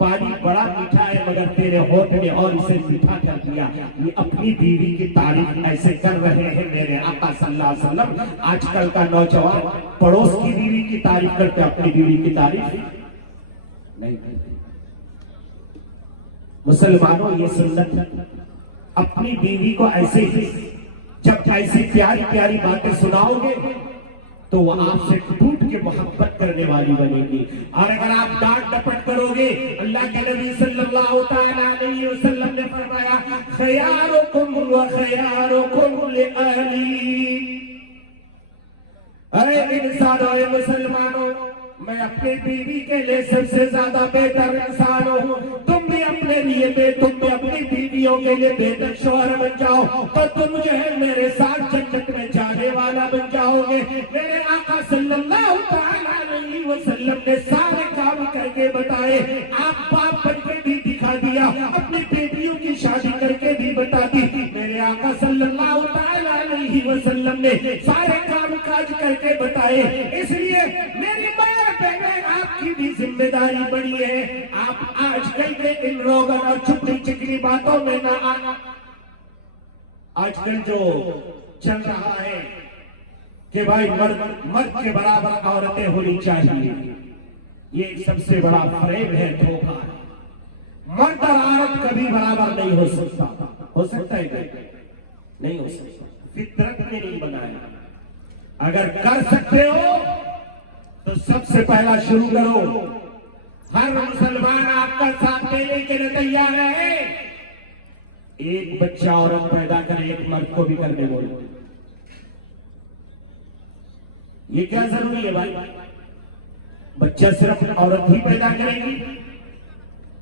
पानी बड़ा मीठा है मगर तेरे होठ ने और इसे मीठा कर दिया। ये अपनी बीवी की तारीफ ऐसे कर रहे हैं मेरे आका सल्लल्लाहु अलैहि वसल्लम। आजकल का नौजवान पड़ोस की बीवी की तारीफ करते, अपनी बीवी की तारीफ नहीं करते। मुसलमानों ये सुन्नत है, अपनी बीवी को ऐसे ही जब ऐसी प्यारी प्यारी बातें सुनाओगे तो वो आपसे टूट के मोहब्बत करने वाली बनेगी। और अगर आप डांट डपट करोगे, अल्लाह के नबी सल्लल्लाहु तआला अलैहि वसल्लम ने फरमाया, खयारुकुम व खयारुकुम लिअहली। अरे इंसानों, मुसलमानों, मैं अपनी बीवी के लिए सबसे ज्यादा बेहतर इंसान हूँ। तुम भी अपने लिए तुम भी अपनी बीवियों के लिए बेहतर शौहर बन जाओ तो तुम जो है मेरे साथ जन्नत में जाने वाला बन जाओगे। मेरे आका सल्लल्लाहु तआला अलैहि वसल्लम ने सारे काम करके बताए। आप बाप बन के भी दिखा दिया, अपनी बेटियों की शादी करके भी बता दी। मेरे आका सल्लल्लाहु तआला अलैहि वसल्लम ने सारे काम काज करके बताए। इसलिए मेरी मां बहन, आपकी भी जिम्मेदारी बड़ी है। आप आजकल के इन रोगन और छुपी चिकनी बातों में ना आना। आजकल जो चल रहा है कि भाई मर्द के बराबर औरतें होनी चाहिए, ये सबसे बड़ा फरेब है, धोखा है। मर्द और औरत कभी बराबर नहीं हो सकता। हो सकता है? नहीं हो सकता, फितरत ने नहीं बनाया। अगर कर सकते हो तो सबसे पहला शुरू करो। हर मुसलमान आपका साथ देने के लिए तैयार है। एक बच्चा औरत पैदा करे, एक मर्द को भी करने बोलो। ये क्या जरूरी है भाई? बच्चा सिर्फ औरत ही पैदा करेगी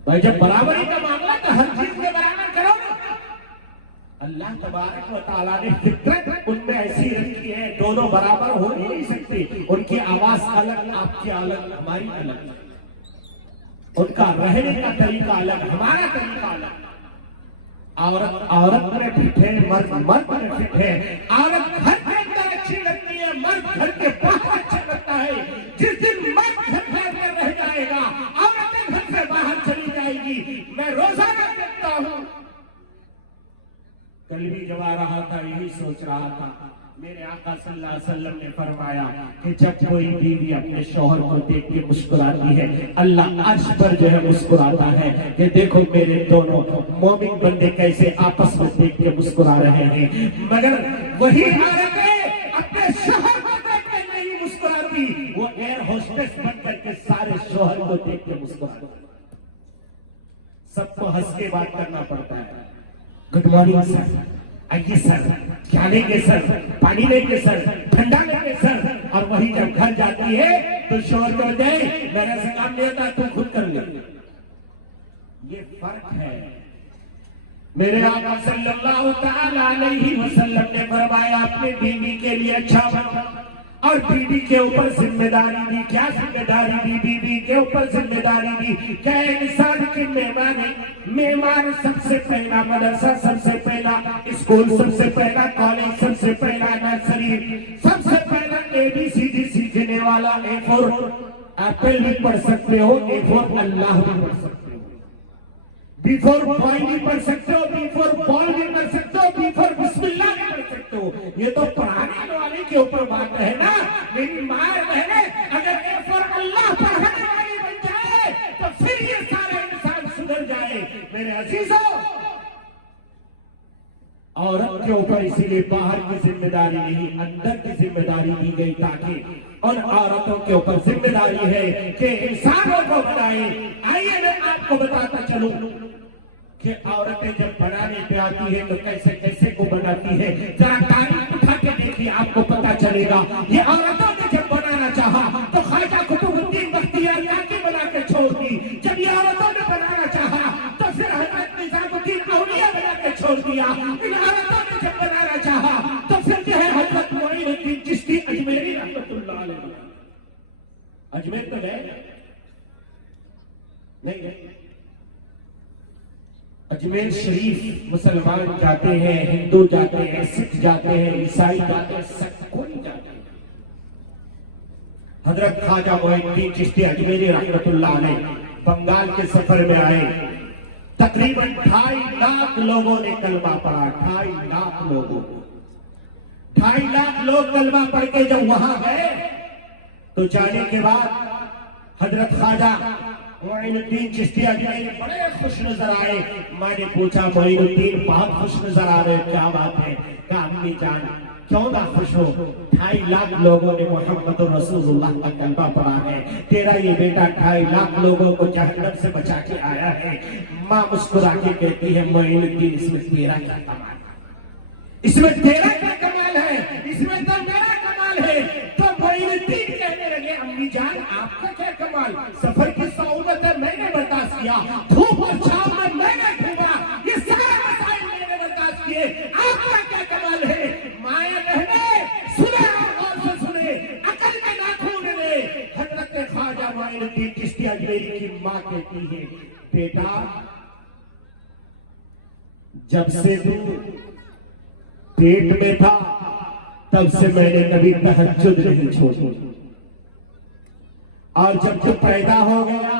भाई? जब बराबरी का मामला तो हर चीज में बराबर करो ना। अल्लाह तबारक व तआला ने फितरत उनमें ऐसी रखी है, दोनों बराबर हो ही नहीं सकते। उनकी आवाज अलग, आपकी अलग, हमारी अलग, उनका रहने का तरीका अलग, हमारा तरीका अलग। औरत औरत में फिट है, मर्द मर्द में फिट है। औरत घर के अंदर अच्छी लगती है, मर्द घर के बाहर अच्छा लगता है। जिस दिन मर्द घर के अंदर रह जाएगा, औरतें घर से बाहर चली जाएगी। मैं रोजाना देखता हूँ, कल भी जब आ रहा था यही सोच रहा था, मेरे आका सल्लल्लाहु अलैहि वसल्लम ने फरमाया कि जब कोई बीवी अपने शौहर को देख के मुस्कुराती है, अल्लाह अर्श पर जो है मुस्कुराता है कि देखो मेरे दोनों मोमिन बंदे कैसे आपस में देख के मुस्कुरा रहे हैं। मगर वही औरतें अपने शौहर को देख के नहीं मुस्कुराती, वो एयर होस्टेस बन करके सारे शौहर को देख के मुस्कुराती। सबको हंस के बात करना पड़ता है। गुड मॉर्निंग सर, आइए सर, क्या लेंगे सर, पानी लेंगे सर, ठंडा लेंगे सर। और वही जब घर जाती है तो शोर कर जाए, मेरे से काम नहीं आता, तू खुद कर ले। ये फर्क है। मेरे आका सल्लल्लाहु तआला अलैहि वसल्लम ने फरमाया अपने बीवी के लिए अच्छा बनो, और बीवी के ऊपर जिम्मेदारी दी। क्या जिम्मेदारी दी? बीवी के ऊपर जिम्मेदारी दी। क्या इंसान की मेहमान है? मेहमान सबसे पहला मदरसा, सबसे पहला स्कूल, सबसे पहला कॉलेज, सबसे पहला नर्सरी, सबसे पहला ABCD सीखने वाला। ए फॉर एप्पल भी पढ़ सकते हो, ए फॉर अल्लाह भी पढ़ सकते हो, बी फॉर बॉय भी पढ़ सकते हो, बी फॉर बॉल भी पढ़ सकते हो, बी फॉर बिस्मिल्लाह भी पढ़ सकते हो। ये तो पढ़ाने वाले के ऊपर बात है ना। मेरी माँ बहने, अगर ए फॉर अल्लाह पढ़ाने वाली बन जाए तो फिर ये सारे इंसान सुधर जाए। मेरे अजीजों, औरत के ऊपर इसीलिए बाहर की जिम्मेदारी नहीं, अंदर की जिम्मेदारी दी गई, ताकि और औरतों के ऊपर जिम्मेदारी है कि इंसानों को बनाए। आइए मैं आपको बताता चलूं कि औरतें जब बनाने पे आती है तो कैसे कैसे को बनाती है। जरा तारीख उठा के देखिए, आपको पता चलेगा। ये औरतों ने जब बनाना चाहा तो ख्वाजा कुतुबुद्दीन बख्तियार काकी बना के छोड़ दी। जब ये औरतों ने बनाना चाहा तो फिर हजरत निजामुद्दीन औलिया बना के छोड़ दिया। इन औरतों ने जब बनाना चाहा तो फिर जो है हजरत मोइनुद्दीन चिश्ती अजमेरी रहमतुल्लाह अलैह। अजमेर तो गए नहीं? अजमेर शरीफ मुसलमान जाते हैं, हिंदू जाते हैं, सिख जाते हैं, ईसाई जाते हैं, सब कोई जाते हैं। हजरत ख्वाजा मोइनुद्दीन चिश्ती अजमेरी रहमतुल्लाह अलैह बंगाल के सफर में आए। तकरीबन 2.5 लाख लोगों ने कलमा पढ़ा। 2.5 लाख लोगों, 2.5 लाख लोग कलमा पढ़ के जब वहां गए तो जाने के बाद हजरत ख्वाजा मोइनुद्दीन चिश्ती अजमेरी बड़े खुश नजर आए। मैंने पूछा, मोइनुद्दीन बहुत खुश नजर आ रहे, क्या बात है? क्या अम्मी जान क्यों ना खुश हो? 2.5 लाख लोगों ने मोहम्मद रसूलुल्लाह का कलमा पढ़ा है। तेरा ये बेटा 2.5 लाख लोगों को जहन्नम से बचा के आया है। माँ मुस्कुरा के कहती है, मोइनुद्दीन इसमें तेरा क्या कमाल है? इसमें तेरा क्या कमाल है? इसमें तो मेरा कमाल है। तो मोइनुद्दीन कहने लगे, अम्मी जान आपका क्या कमाल? सफर की सऊदत मैंने बर्दाश्त किया, धूप और छाव में मैंने घूमा, ये सारे मसाइल मैंने बर्दाश्त किए, आपका क्या कमाल है? माया बहने सुने और से सुने, अकल में नाखून ले। हजरत ख्वाजा मोइनुद्दीन चिश्ती अजमेरी की माँ कहती है, बेटा जब से तू पेट में था तब से मैंने कभी तहज्जुद नहीं छोड़ी, और जब तू पैदा हो गया,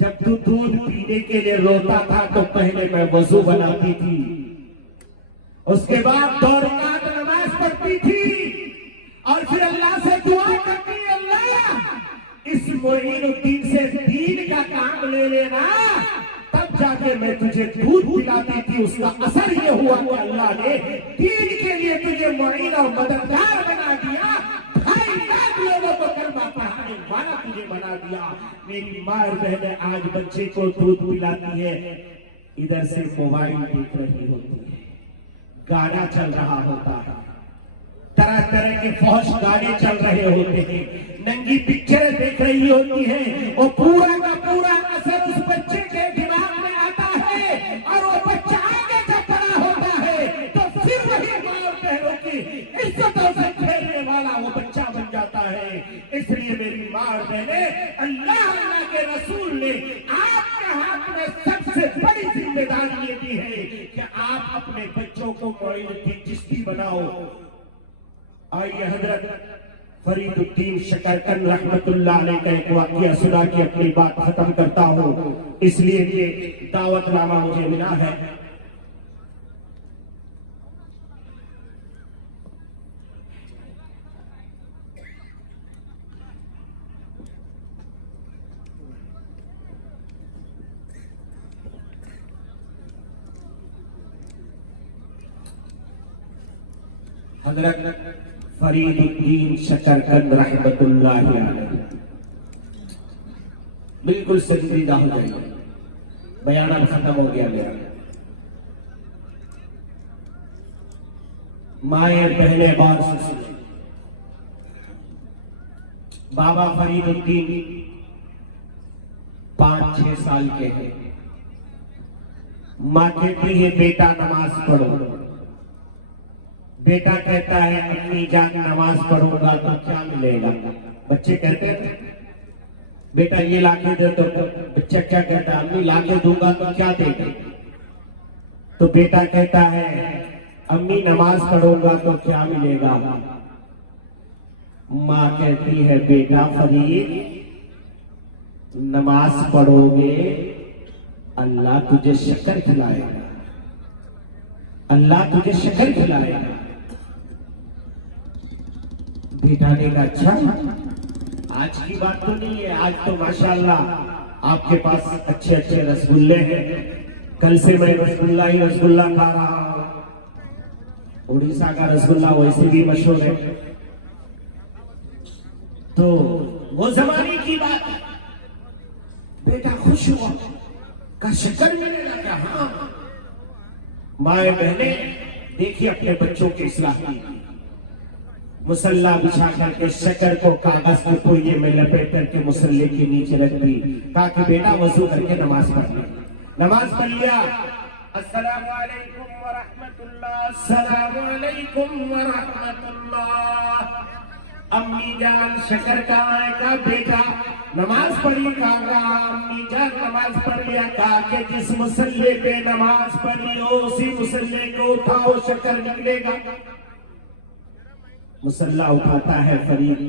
जब तू दूध पीने के लिए रोता था तो पहले मैं वजू बनाती थी, उसके बाद 2 रकात नमाज पढ़ती थी, और फिर अल्लाह से दुआ करती, अल्लाह इस मोइनुद्दीन से दीन का काम ले लेना, तब जाके मैं तुझे दूध पिलाती थी। उसका असर ये हुआ कि अल्लाह ने दीन के लिए तुझे मुईन और मददगार बना दिया। 2.5 लाख लोगों को कलमा पढ़ाने वाला तुझे बना दिया। मेरी माँ और बहनें आज बच्चे को दूध पिलाती है, इधर से मोबाइल देख रही होती है, गाना चल रहा होता है, तरह तरह के फौज गाने चल रहे होते हैं, नंगी पिक्चरें देख रही होती है, और पूरा का पूरा असर उस बच्चे के दिमाग में आता है, और वो बच्चा आगे जब बड़ा होता है तो फिर वही माँ और बहनों की इज्जतों से खेलने वाला वो बच्चा बन जाता है। इसलिए मेरी माँ और बहने, अल्लाह के रसूल ने आपके हाथ में सबसे बड़ी जिम्मेदारी ये दी है कि आप अपने बच्चों को मोइनुद्दीन चिश्ती बनाओ। आइए हजरत फरीदुद्दीन शकरकंद रहमतुल्लाह अलैह का एक वाक़या सुना के अपनी बात खत्म करता हूँ, इसलिए ये दावतनामा मुझे मिला है। हजरत फरीदुद्दीन शकरकंद रहमतुल्लाह अलैह बिल्कुल संजीदा हो जाइए, बयाना खत्म हो गया मेरा। माए पहले बार से सुने, बाबा फरीदुद्दीन 5-6 साल के हैं। माँ कहती है बेटा नमाज पढ़ो। बेटा कहता है अम्मी जान नमाज पढ़ूंगा तो क्या मिलेगा। बच्चे कहते हैं बेटा ये लाके दे, तो बच्चा क्या कहता है अम्मी लाके दूंगा तो क्या देगा। तो बेटा कहता है अम्मी नमाज पढ़ूंगा तो क्या मिलेगा। माँ कहती है बेटा फरीद नमाज पढ़ोगे अल्लाह तुझे शक्कर खिलाएगा, अल्लाह तुझे शक्कर खिलाएगा। बेटा ने कहा अच्छा आज की बात तो नहीं है, आज तो माशाअल्लाह आपके पास अच्छे अच्छे रसगुल्ले हैं, कल से मैं रसगुल्ला ही रसगुल्ला खा रहा हूं। उड़ीसा का रसगुल्ला वैसे भी मशहूर है। तो वो जमाने की बात, बेटा खुश हुआ, का शक्कर मिलेगा क्या। हाँ माए बहने देखिए अपने बच्चों के इस्लाह की, मुसल्ला बिछा करके शक्कर को कागज के पुइये में लपेट करके मुसल्ले के नीचे रख दी, कहा कि बेटा वजू करके नमाज पढ़ ले। नमाज पढ़ लिया, अस्सलामु अलैकुम व रहमतुल्लाह, अस्सलामु अलैकुम व रहमतुल्लाह। अम्मी जान शक्कर कहाँ है, का बेटा नमाज पढ़ी, कहा अम्मी जान नमाज पढ़ लिया, कहा कि जिस मुसल्ले पे नमाज पढ़ी हो उसी मुसल्ले को उठाओ शक्कर निकलेगा। मुसल्ला उठाता है फरीद,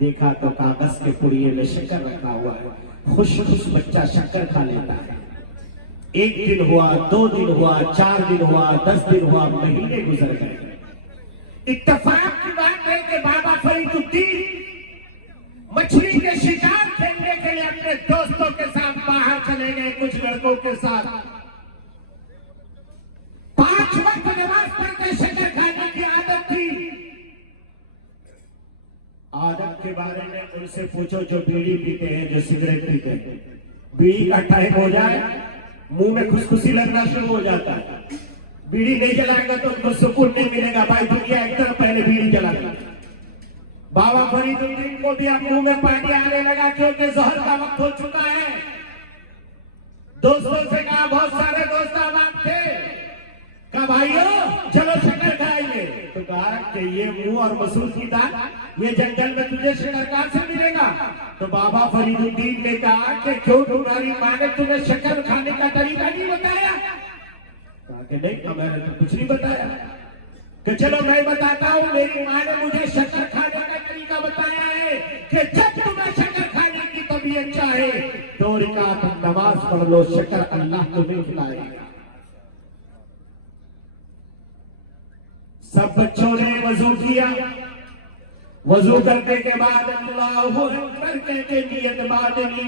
देखा तो कागज के पुड़िये में शक्कर रखा हुआ है। खुश खुश बच्चा शक्कर खा लेता है। 1 दिन हुआ, 2 दिन हुआ, 4 दिन हुआ, 10 दिन हुआ, महीने गुजर गए। इत्तेफाक की बात है कि बाबा फरीदुद्दीन मछली के शिकार खेलने के लिए अपने दोस्तों के साथ बाहर चले गए, कुछ लड़कों के साथ। 5 वक्त नमाज पढ़कर शक्कर खाने की आदत थी। आदत के बारे में उनसे पूछो जो बीड़ी पीते हैं, जो सिगरेट पीते हैं। बीड़ी का टाइम हो जाए मुंह में खुशखुशी लगना शुरू हो जाता है। बीड़ी नहीं जलाएगा तो उनको सुकून नहीं मिलेगा। भाई दुनिया एक तरफ पहले बीड़ी जलाएगा। बाबा फरीदुद्दीन को भी अब मुंह में पानी आने लगा क्योंकि ज़ोहर का वक्त हो चुका है। दोस्तों से कहा, बहुत सारे दोस्त आबाद थे, कहा भाइयों चलो शक्कर खाएंगे। तो कहा कि ये मुंह और मसूर की दाल, ये जंगल में तुझे शक्कर कहां से मिलेगा। तो बाबा फरीदुद्दीन ने कहा कि क्यों तुम्हारी माँ ने तुम्हें शक्कर खाने का तरीका नहीं बताया। कहा कि नहीं मैंने तो कुछ नहीं बताया। कि चलो मैं बताता हूँ, मेरी माँ ने मुझे शक्कर खाने का तरीका बताया है कि जब तुम्हें शक्कर खाने की तबीयत चाहे 2 रकात नमाज पढ़ लो, शक्कर अल्लाह तुम्हें खिलाएगा। सब बच्चों ने वजू किया। वजू करने के बाद अल्लाहु अकबर कह के नियत बांधी,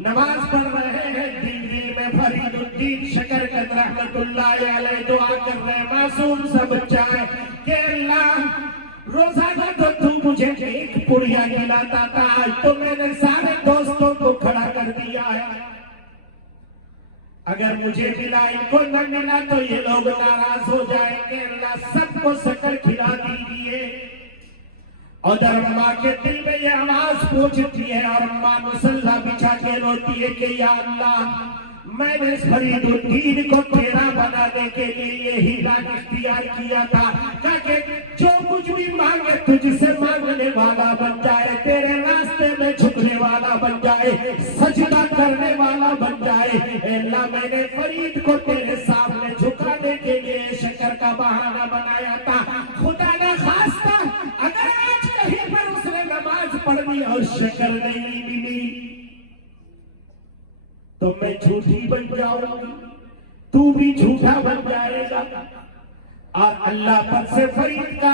नमाज पढ़ रहे हैं। दिल में फरीदुद्दीन शकरकंद रहमतुल्लाह अलैह दुआ कर रहे, मासूम सा बच्चा है कि अल्लाह रोजाना तो तू मुझे एक पुड़िया खिलाता था, आज तो मैंने सारे दोस्तों को खड़ा कर दिया है। अगर मुझे मिला, इनको न मिला तो ये लोग नाराज हो जाएंगे। अल्लाह सबको शक्कर खिला दीजिए। उधर अम्मा के दिल में ये आवाज पूछती है और अम्मा मुसल्ला बिछा के रोती है कि या अल्लाह, मैंने फरीदुद्दीन को तेरा बनाने के लिए ये हीरा इख्तियार किया था ताकि जो कुछ भी मांगे तुझसे मांगने वाला बन जाए, तेरे रास्ते में झुकने वाला बन जाए, सजदा करने वाला बन जाए। अल्लाह, मैंने फरीद को तेरे सामने झुकाने के लिए शक्कर का बहाना बनाया था। खुदा ना खास्ता अगर आज कहीं पर उसने नमाज पढ़ ली और शक्कर नहीं मिली तो मैं झूठी बन जाऊंगी, तू भी झूठा बन जाएगा और अल्लाह पर से फरीद का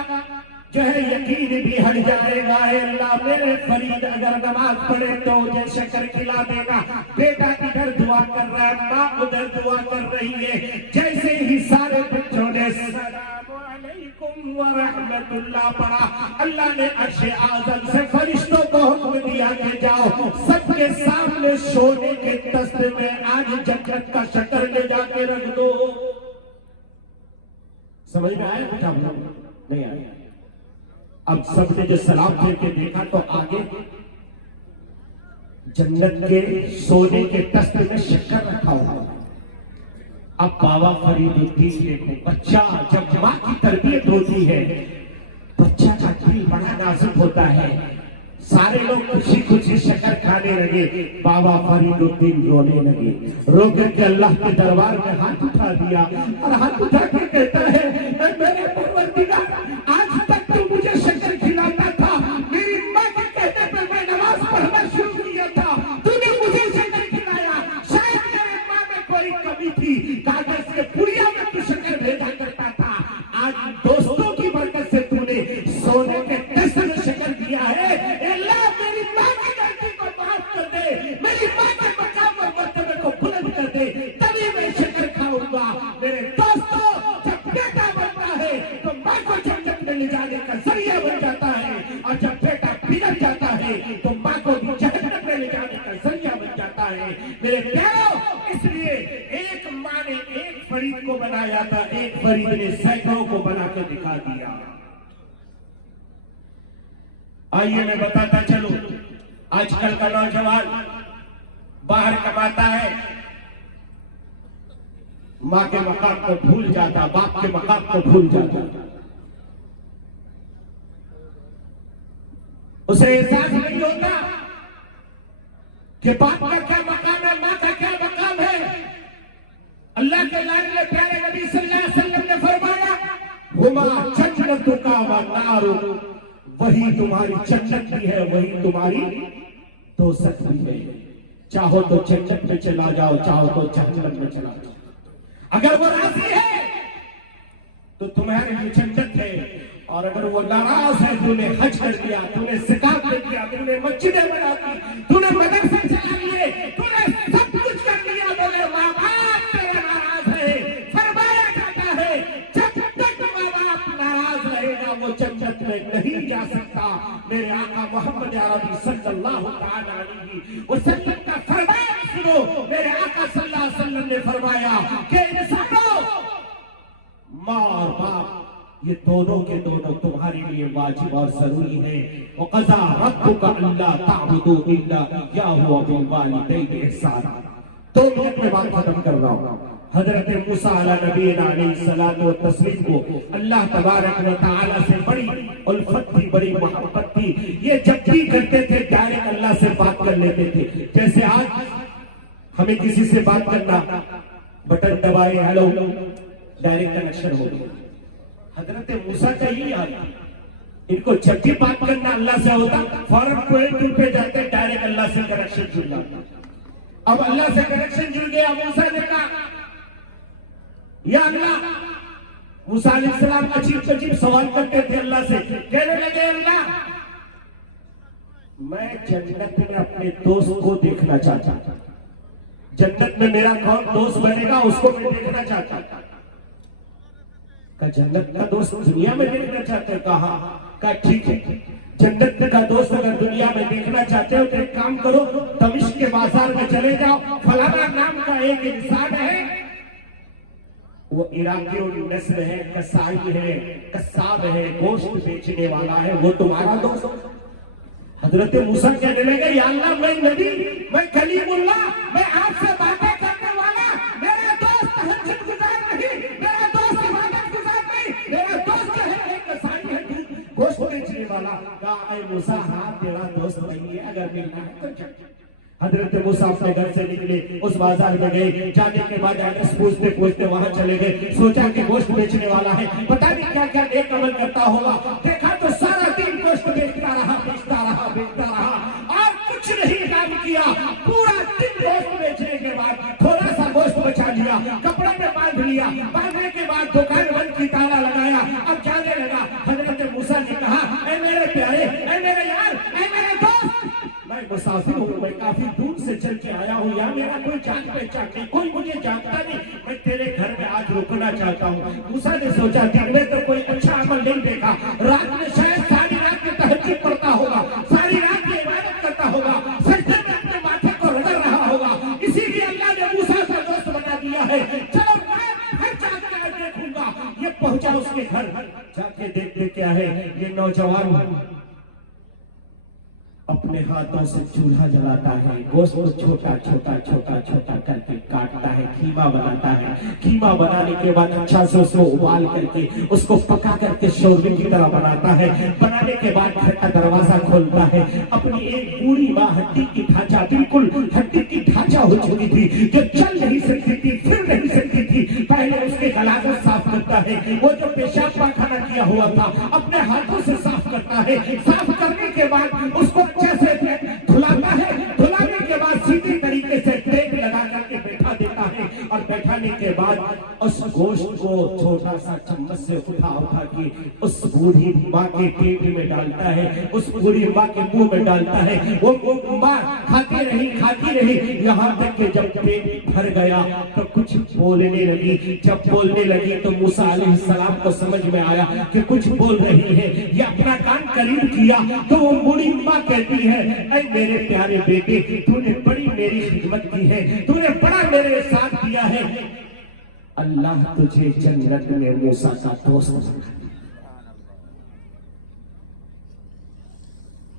जो है यकीन भी हट जाएगा। अल्लाह, मेरे फरीद अगर नमाज पढ़े तो मुझे शक्कर खिला देगा। बेटा इधर दुआ कर रहा है, माँ उधर दुआ कर रही है। जैसे ही सारे बच्चों ने सलामुअलैकुम व रहमतुल्लाह पढ़ा, अल्लाह ने अर्शे आज़म से फरिश्तों को हुक्म दिया कि जाओ सबके सामने सोने के तस्ते में आज जन्नत का शक्कर ले जाके रख दो। समझ में आया बेटा? नहीं आया? अब सबने जो सलाम दे के देखा तो आगे जन्नत के सोने के तस्ते में शक्कर रखा हुआ। अब बाबा फरीदुद्दीन देखो, बच्चा जब माँ की तरबियत होती है, बच्चा का दिल बड़ा नाजुक होता है। सारे लोग खुशी खुशी शक्कर खाने लगे, बाबा फरीदुद्दीन रोने लगे। रो के अल्लाह के दरबार में हाथ उठा दिया और हाथ उठा के कहता है, मेरे परवरदिगार, आज तक तू मुझे शक्कर खिलाता था, मेरी माँ के कहने पर मैं नमाज पढ़ना शुरू किया था, तूने मुझे शक्कर खिलाया। शायद मेरे माँ में कोई कमी थी, कागज के पुड़िया में तू शक्कर भेजा करता था। आज दोस्तों की बरकत से तूने सोने के तस्ते में शक्कर दिया है। अल्लाह, मेरी माँ की गलती को माफ कर दे, मेरी माँ के मकाम और मर्तबे को बुलंद कर दे, तभी मैं शक्कर खाऊंगा। मेरे दोस्तों, जब बेटा बनता है तो माँ को जन्नत में ले जाने का जरिया बन जाता है, और जब बेटा बिगड़ जाता है तो माँ को भी जन्नत में ले जाने का जरिया बन जाता है। मेरे प्यारों, इसलिए एक माँ ने एक फरीद को बनाया था, एक फरीद ने सैकड़ों को बना के दिखा दिया। आइए मैं बताता चलूं, आजकल का नौजवान बाहर कमाता है, माँ के मकाम को भूल जाता, बाप के मकाम को भूल जाता। उसे एहसास नहीं होता कि बाप का क्या मकाम है, माँ का क्या मकाम है। अल्लाह के लाडले प्यारे नबी सल्लल्लाहु अलैहि वसल्लम ने फरमाया, हुमा जन्नतुका व नारुक, वही तुम्हारी जन्नत भी है, वही तुम्हारी दोज़ख भी है। चाहो तो जन्नत में चला जाओ, चाहो तो जहन्नम में चला जाओ। अगर वो राजी है तो तुम्हारे लिए जन्नत है, और अगर वो नाराज है, तूने हज कर दिया, तूने ज़कात दे दिया, तूने मस्जिदें बना दी, तूने मदरसे चला लिए, तूने सब कुछ कर दिया, बोले माँ बाप तेरे नाराज है। फरमाया जाता है, जब तक माँ बाप नाराज रहेगा वो जन्नत में नहीं जा सकता। मेरे आका मोहम्मद अरबी सल्लल्लाहु अलैहि वसल्लम का फरमान सुनो। मेरे आका सल्लल्लाहु अलैहि वसल्लम ने फरमाया कि इंसानों, माँ और बाप ये दोनों के दोनों तुम्हारे लिए वाजिब और जरूरी है। वक़ज़ा रब्बुका अल्ला ताबुदू इल्ला इय्याहु व बिल वालिदैनि इहसाना। 2 मिनट में बात खत्म कर रहा हूं। हजरत मूसा अला नबीना अलैहिस्सलाम व तस्लीम को अल्लाह तबारक व तआला से बड़ी उल्फत थी, बड़ी मोहब्बत थी। ये जब भी करते थे डायरेक्ट अल्लाह से बात कर लेते थे। जैसे आज हमें किसी से बात करना, बटन दबाए, हेलो, डायरेक्ट कनेक्शन हो गया। हजरत मूसा का ही हाल, इनको जब भी बात करना अल्लाह से होता, फौरन कोई पे जाते, डायरेक्ट अल्लाह से कनेक्शन जुड़ जाता। अब अल्लाह से कनेक्शन जुड़ गया। मूसा ने कहा, या अल्लाह, मूसा अलैहिस्सलाम अजीब अजीब सवाल करते थे अल्लाह से। कहने लगे, अल्लाह, मैं जन्नत में अपने दोस्त को देखना चाहता, जन्नत में मेरा कौन दोस्त बनेगा उसको मैं देखना चाहता। का जन्नत का दोस्त दुनिया में देखना चाहते हो? कहा ठीक है, जन्नत का दोस्त अगर दुनिया में देखना चाहते हो तो एक काम करो, दमिश्क के बाजार में चले जाओ, फलाना नाम का एक इंसान है, वो इराकी और नस्ल है, कसाई है, कसाब है, गोश्त बेचने वाला है, वो तुम्हारा दोस्त। हजरत मूसा कहने लगे, या अल्लाह, मैं नबी, मैं कलीमुल्लाह, मैं आपसे बातें करने वाला, मेरा दोस्त तहज्जुद गुजार नहीं, मेरा दोस्त इबादत गुजार नहीं, मेरा दोस्त जो है एक कसाई है, गोश्त बेचने वाला। कहा, ऐ मूसा, हाँ तेरा दोस्त नहीं है, अगर मिलना है तो चल। हजरत मूसा अपने घर से निकले, उस बाजार में गए, जाने के बाद एड्रेस पूछते पूछते वहां चले गए। सोचा कि गोश्त बेचने वाला है, पता नहीं क्या क्या नेक अमल करता होगा। देखा तो सारा दिन गोश्त बेचता रहा, बेचता रहा, बेचता रहा और कुछ नहीं काम किया। पूरा दिन गोश्त बेचने के बाद थोड़ा सा गोश्त बचा लिया, कपड़े में बांध लिया, बांधने के बाद दुकान बंद की, ताला लगाया, अब जाने लगा। हजरत मूसा ने कहा, ऐ मेरे प्यारे, ऐ मेरे यार, ऐ मेरे दोस्त, मैं मुसाफिर हूँ, मैं काफी दूर से चल के आया हूँ, या मेरा कोई जान पहचान नहीं, कोई मुझे जानता नहीं, मैं तेरे घर में आज रुकना चाहता हूँ। मूसा ने सोचा, दिन में तो कोई अच्छा अमल नहीं देखा, रात में शायद सारी रात में तहज्जुद पढ़ता होगा, सारी रात में इबादत करता होगा, सजदे में अपने माथे को रगड़ रहा होगा, इसीलिए अल्लाह ने मूसा का दोस्त बना दिया है। चलो मैं घर जाकर देखूंगा। ये पहुंचा उसके घर, जाके देखते क्या है, ये नौजवान अपने हाथों से चूल्हा जलाता है, गोश्त को छोटा छोटा छोटा छोटा करके काटता है, कीमा बनाता है। कीमा बनाने के बाद अच्छा से उसको उबाल करके उसको पका करके शोरबे की तरह बनाता है। बनाने के बाद घर का दरवाजा खोलता है। अपनी एक बूढ़ी माँ, हड्डी की ढांचा, बिल्कुल हड्डी की ढांचा हो चुकी थी, जो चल नहीं सकती थी, फिर नहीं सकती थी, पहले उसके गला को साफ करता है। वो जो पेशाब पाखाना किया हुआ था अपने हाथों से साफ करता है। साफ करने के बाद उसको अच्छे से धुलाता है। धुलाने के बाद सीधी तरीके से तेल लगा करके बैठा देता है, और बैठाने के बाद उस गोश्त को छोटा सा चम्मच से उठा उठा के उस बूढ़ी माँ के पेट में डालता है, उस बूढ़ी माँ के मुंह में डालता है। वो माँ खाती रही यहाँ तक कि जब पेट भर गया तो कुछ बोलने लगी। जब बोलने लगी तो मूसा अलैहिस्सलाम को समझ में आया कि कुछ बोल रही है। ये अपना कान करीब किया तो वो बूढ़ी माँ कहती है, ऐ मेरे प्यारे बेटे, तूने बड़ी मेरी खिदमत की है, तूने बड़ा मेरे साथ दिया है, अल्लाह तुझे जन्नत में मूसा का दोस्त बना दे।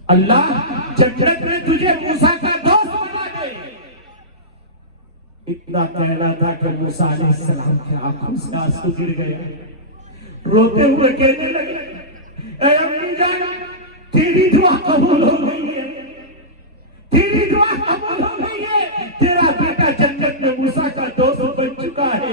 अल्लाह जन्नत में तुझे मूसा का दोस्त बना दे। इतना कहना था कि मूसा अलैहिस्सलाम के आंखों से आंसू गिर गए। रोते हुए कहने लगे, ऐ अम्मी जान, तेरी दुआ कबूल हो गई है, तेरी दुआ कबूल हो गई है, तेरा बेटा जन्नत में मूसा का दोस्त बन चुका है।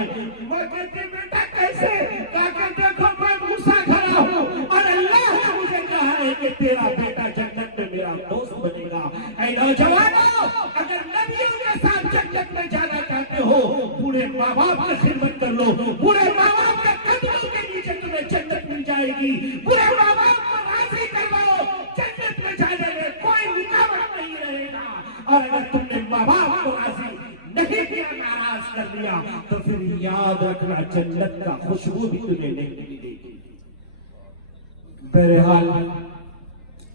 मैं कहती, बेटा कैसे? कहा, देखो मैं मूसा खड़ा हूँ और अल्लाह ने मुझे कहा है कि तेरा बेटा जन्नत में मेरा दोस्त बनेगा। ऐ नौजवानों, अगर नबियों के साथ जन्नत में जाना चाहते हो, पूरे माँ बाप की खिदमत कर लो, पूरे माँ बाप के कदमों के नीचे तुम्हें जन्नत मिल जाएगी। पूरे माँ बाप को राजी करवाओ, जन्नत में जाने में कोई रुकावट नहीं रहेगा। और अगर तुमने माँ बाप को राजी नहीं किया, नाराज कर दिया, तो फिर याद रखना जन्नत का खुशबू भी तुम्हें नहीं मिलेगी। बहरहाल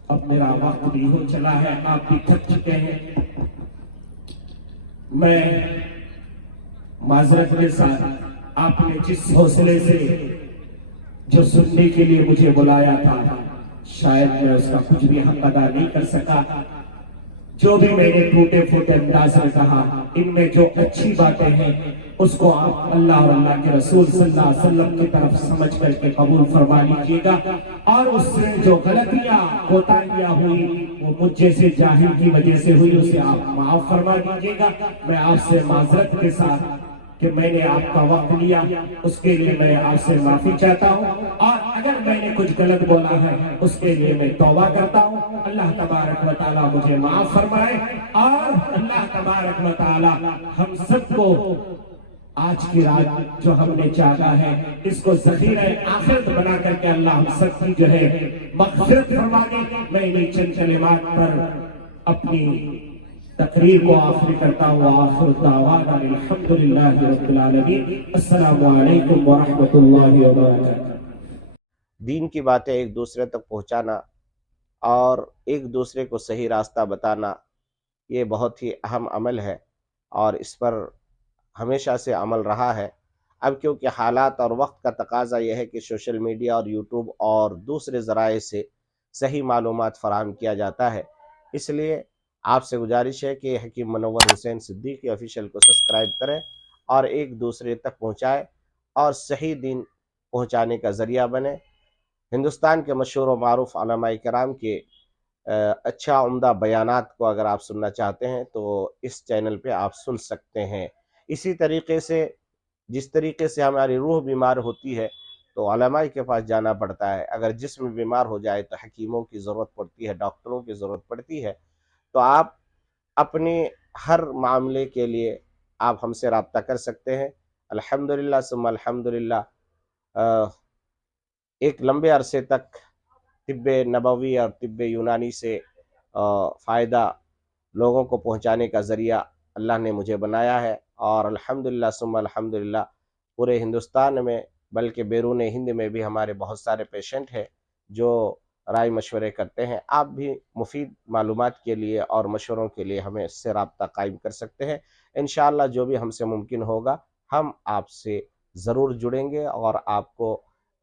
अब मेरा वक्त भी हो चला है, आप भी थक चुके हैं। मैं माजरत के साथ आपने जिस हौसले से जो सुनने के लिए मुझे बुलाया था, शायद मैं उसका कुछ भी हक अदा नहीं कर सका। जो भी मैंने टूटे फूटे अंदाज में कहा, इनमें जो अच्छी बातें हैं उसको आप अल्लाह और अल्लाह के रसूल सल्लल्लाहु अलैहि वसल्लम की तरफ समझ करके कबूल फरमा लीजिएगा, और उससे जो गलतियां कोताहियां हुई वो मुझ जैसे जाहिल की वजह से हुई, उसे आप माफ फरमा दीजिएगा। मैं आपसे माजरत के साथ कि मैंने आपका वक्त लिया, उसके लिए मैं आपसे माफी चाहता हूँ, और अगर मैंने कुछ गलत बोला है उसके लिए मैं तौबा करता हूँ। अल्लाह तबारक व तआला मुझे माफ फरमाए, और अल्लाह तबारक व तआला हम सबको आज की रात जो हमने चाहा है इसको ज़ख़ीरा आखिरत बना करके अल्लाह हम सबकी जो है मग़फ़िरत फरमा दे। मैं इन्हीं चंद कलिमात पर अपनी तकरीर को आखिरी करता हूँ। आखिर दावाना अल्हम्दुलिल्लाहि रब्बिल आलमीन। अस्सलामु अलैकुम व रहमतुल्लाहि व बरकातुहू। दीन की बातें एक दूसरे तक पहुंचाना और एक दूसरे को सही रास्ता बताना, ये बहुत ही अहम अमल है और इस पर हमेशा से अमल रहा है। अब क्योंकि हालात और वक्त का तकाजा यह है कि सोशल मीडिया और यूट्यूब और दूसरे ज़राए से सही मालूमात फराहम किया जाता है, इसलिए आपसे गुजारिश है कि हकीम मुनव्वर हुसैन सिद्दीकी ऑफिशियल को सब्सक्राइब करें और एक दूसरे तक पहुँचाएँ और सही दीन पहुँचाने का ज़रिया बने। हिंदुस्तान के मशहूर व मारूफ उलमाए किराम के अच्छा उम्दा बयानात को अगर आप सुनना चाहते हैं तो इस चैनल पे आप सुन सकते हैं। इसी तरीके से जिस तरीके से हमारी रूह बीमार होती है तो उलमाए के पास जाना पड़ता है, अगर जिस्म बीमार हो जाए तो हकीमों की ज़रूरत पड़ती है, डॉक्टरों की ज़रूरत पड़ती है। तो आप अपने हर मामले के लिए आप हमसे रब्ता कर सकते हैं। अल्हम्दुलिल्लाह सुम्मा अल्हम्दुलिल्लाह, एक लंबे अरसे तक तिब्ब नबवी और तिब्ब यूनानी से फ़ायदा लोगों को पहुंचाने का ज़रिया अल्लाह ने मुझे बनाया है और अल्हम्दुलिल्लाह सुम्मा अल्हम्दुलिल्लाह पूरे हिंदुस्तान में बल्कि बैरून हिंद में भी हमारे बहुत सारे पेशेंट हैं जो राय मशवरे करते हैं। आप भी मुफीद मालूमात के लिए और मशवरों के लिए हमें इससे रब्ता कायम कर सकते हैं। इंशाअल्लाह जो भी हमसे मुमकिन होगा हम आपसे ज़रूर जुड़ेंगे और आपको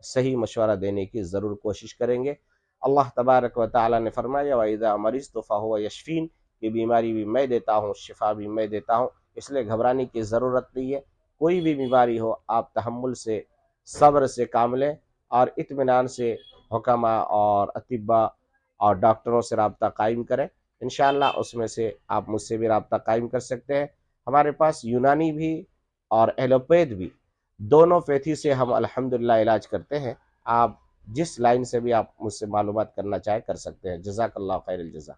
सही मशवरा देने की ज़रूर कोशिश करेंगे। अल्लाह तबारक व तआला ने फरमाया वइज़ा मरिज़्तु फ़हुव यशफ़ीन, कि बीमारी भी मैं देता हूँ, शिफा भी मैं देता हूँ, इसलिए घबराने की ज़रूरत नहीं है। कोई भी बीमारी हो आप तहम्मुल से, सब्र से काम लें और इत्मीनान से हुक्मा और अतिब्बा और डॉक्टरों से रब्ता कायम करें। इंशाअल्लाह उसमें से आप मुझसे भी रब्ता कायम कर सकते हैं। हमारे पास यूनानी भी और एलोपैथ भी दोनों पैथी से हम अल्हम्दुलिल्लाह इलाज करते हैं। आप जिस लाइन से भी आप मुझसे मालूमात करना चाहें कर सकते हैं। जज़ाकल्लाहु खैरल जज़ा।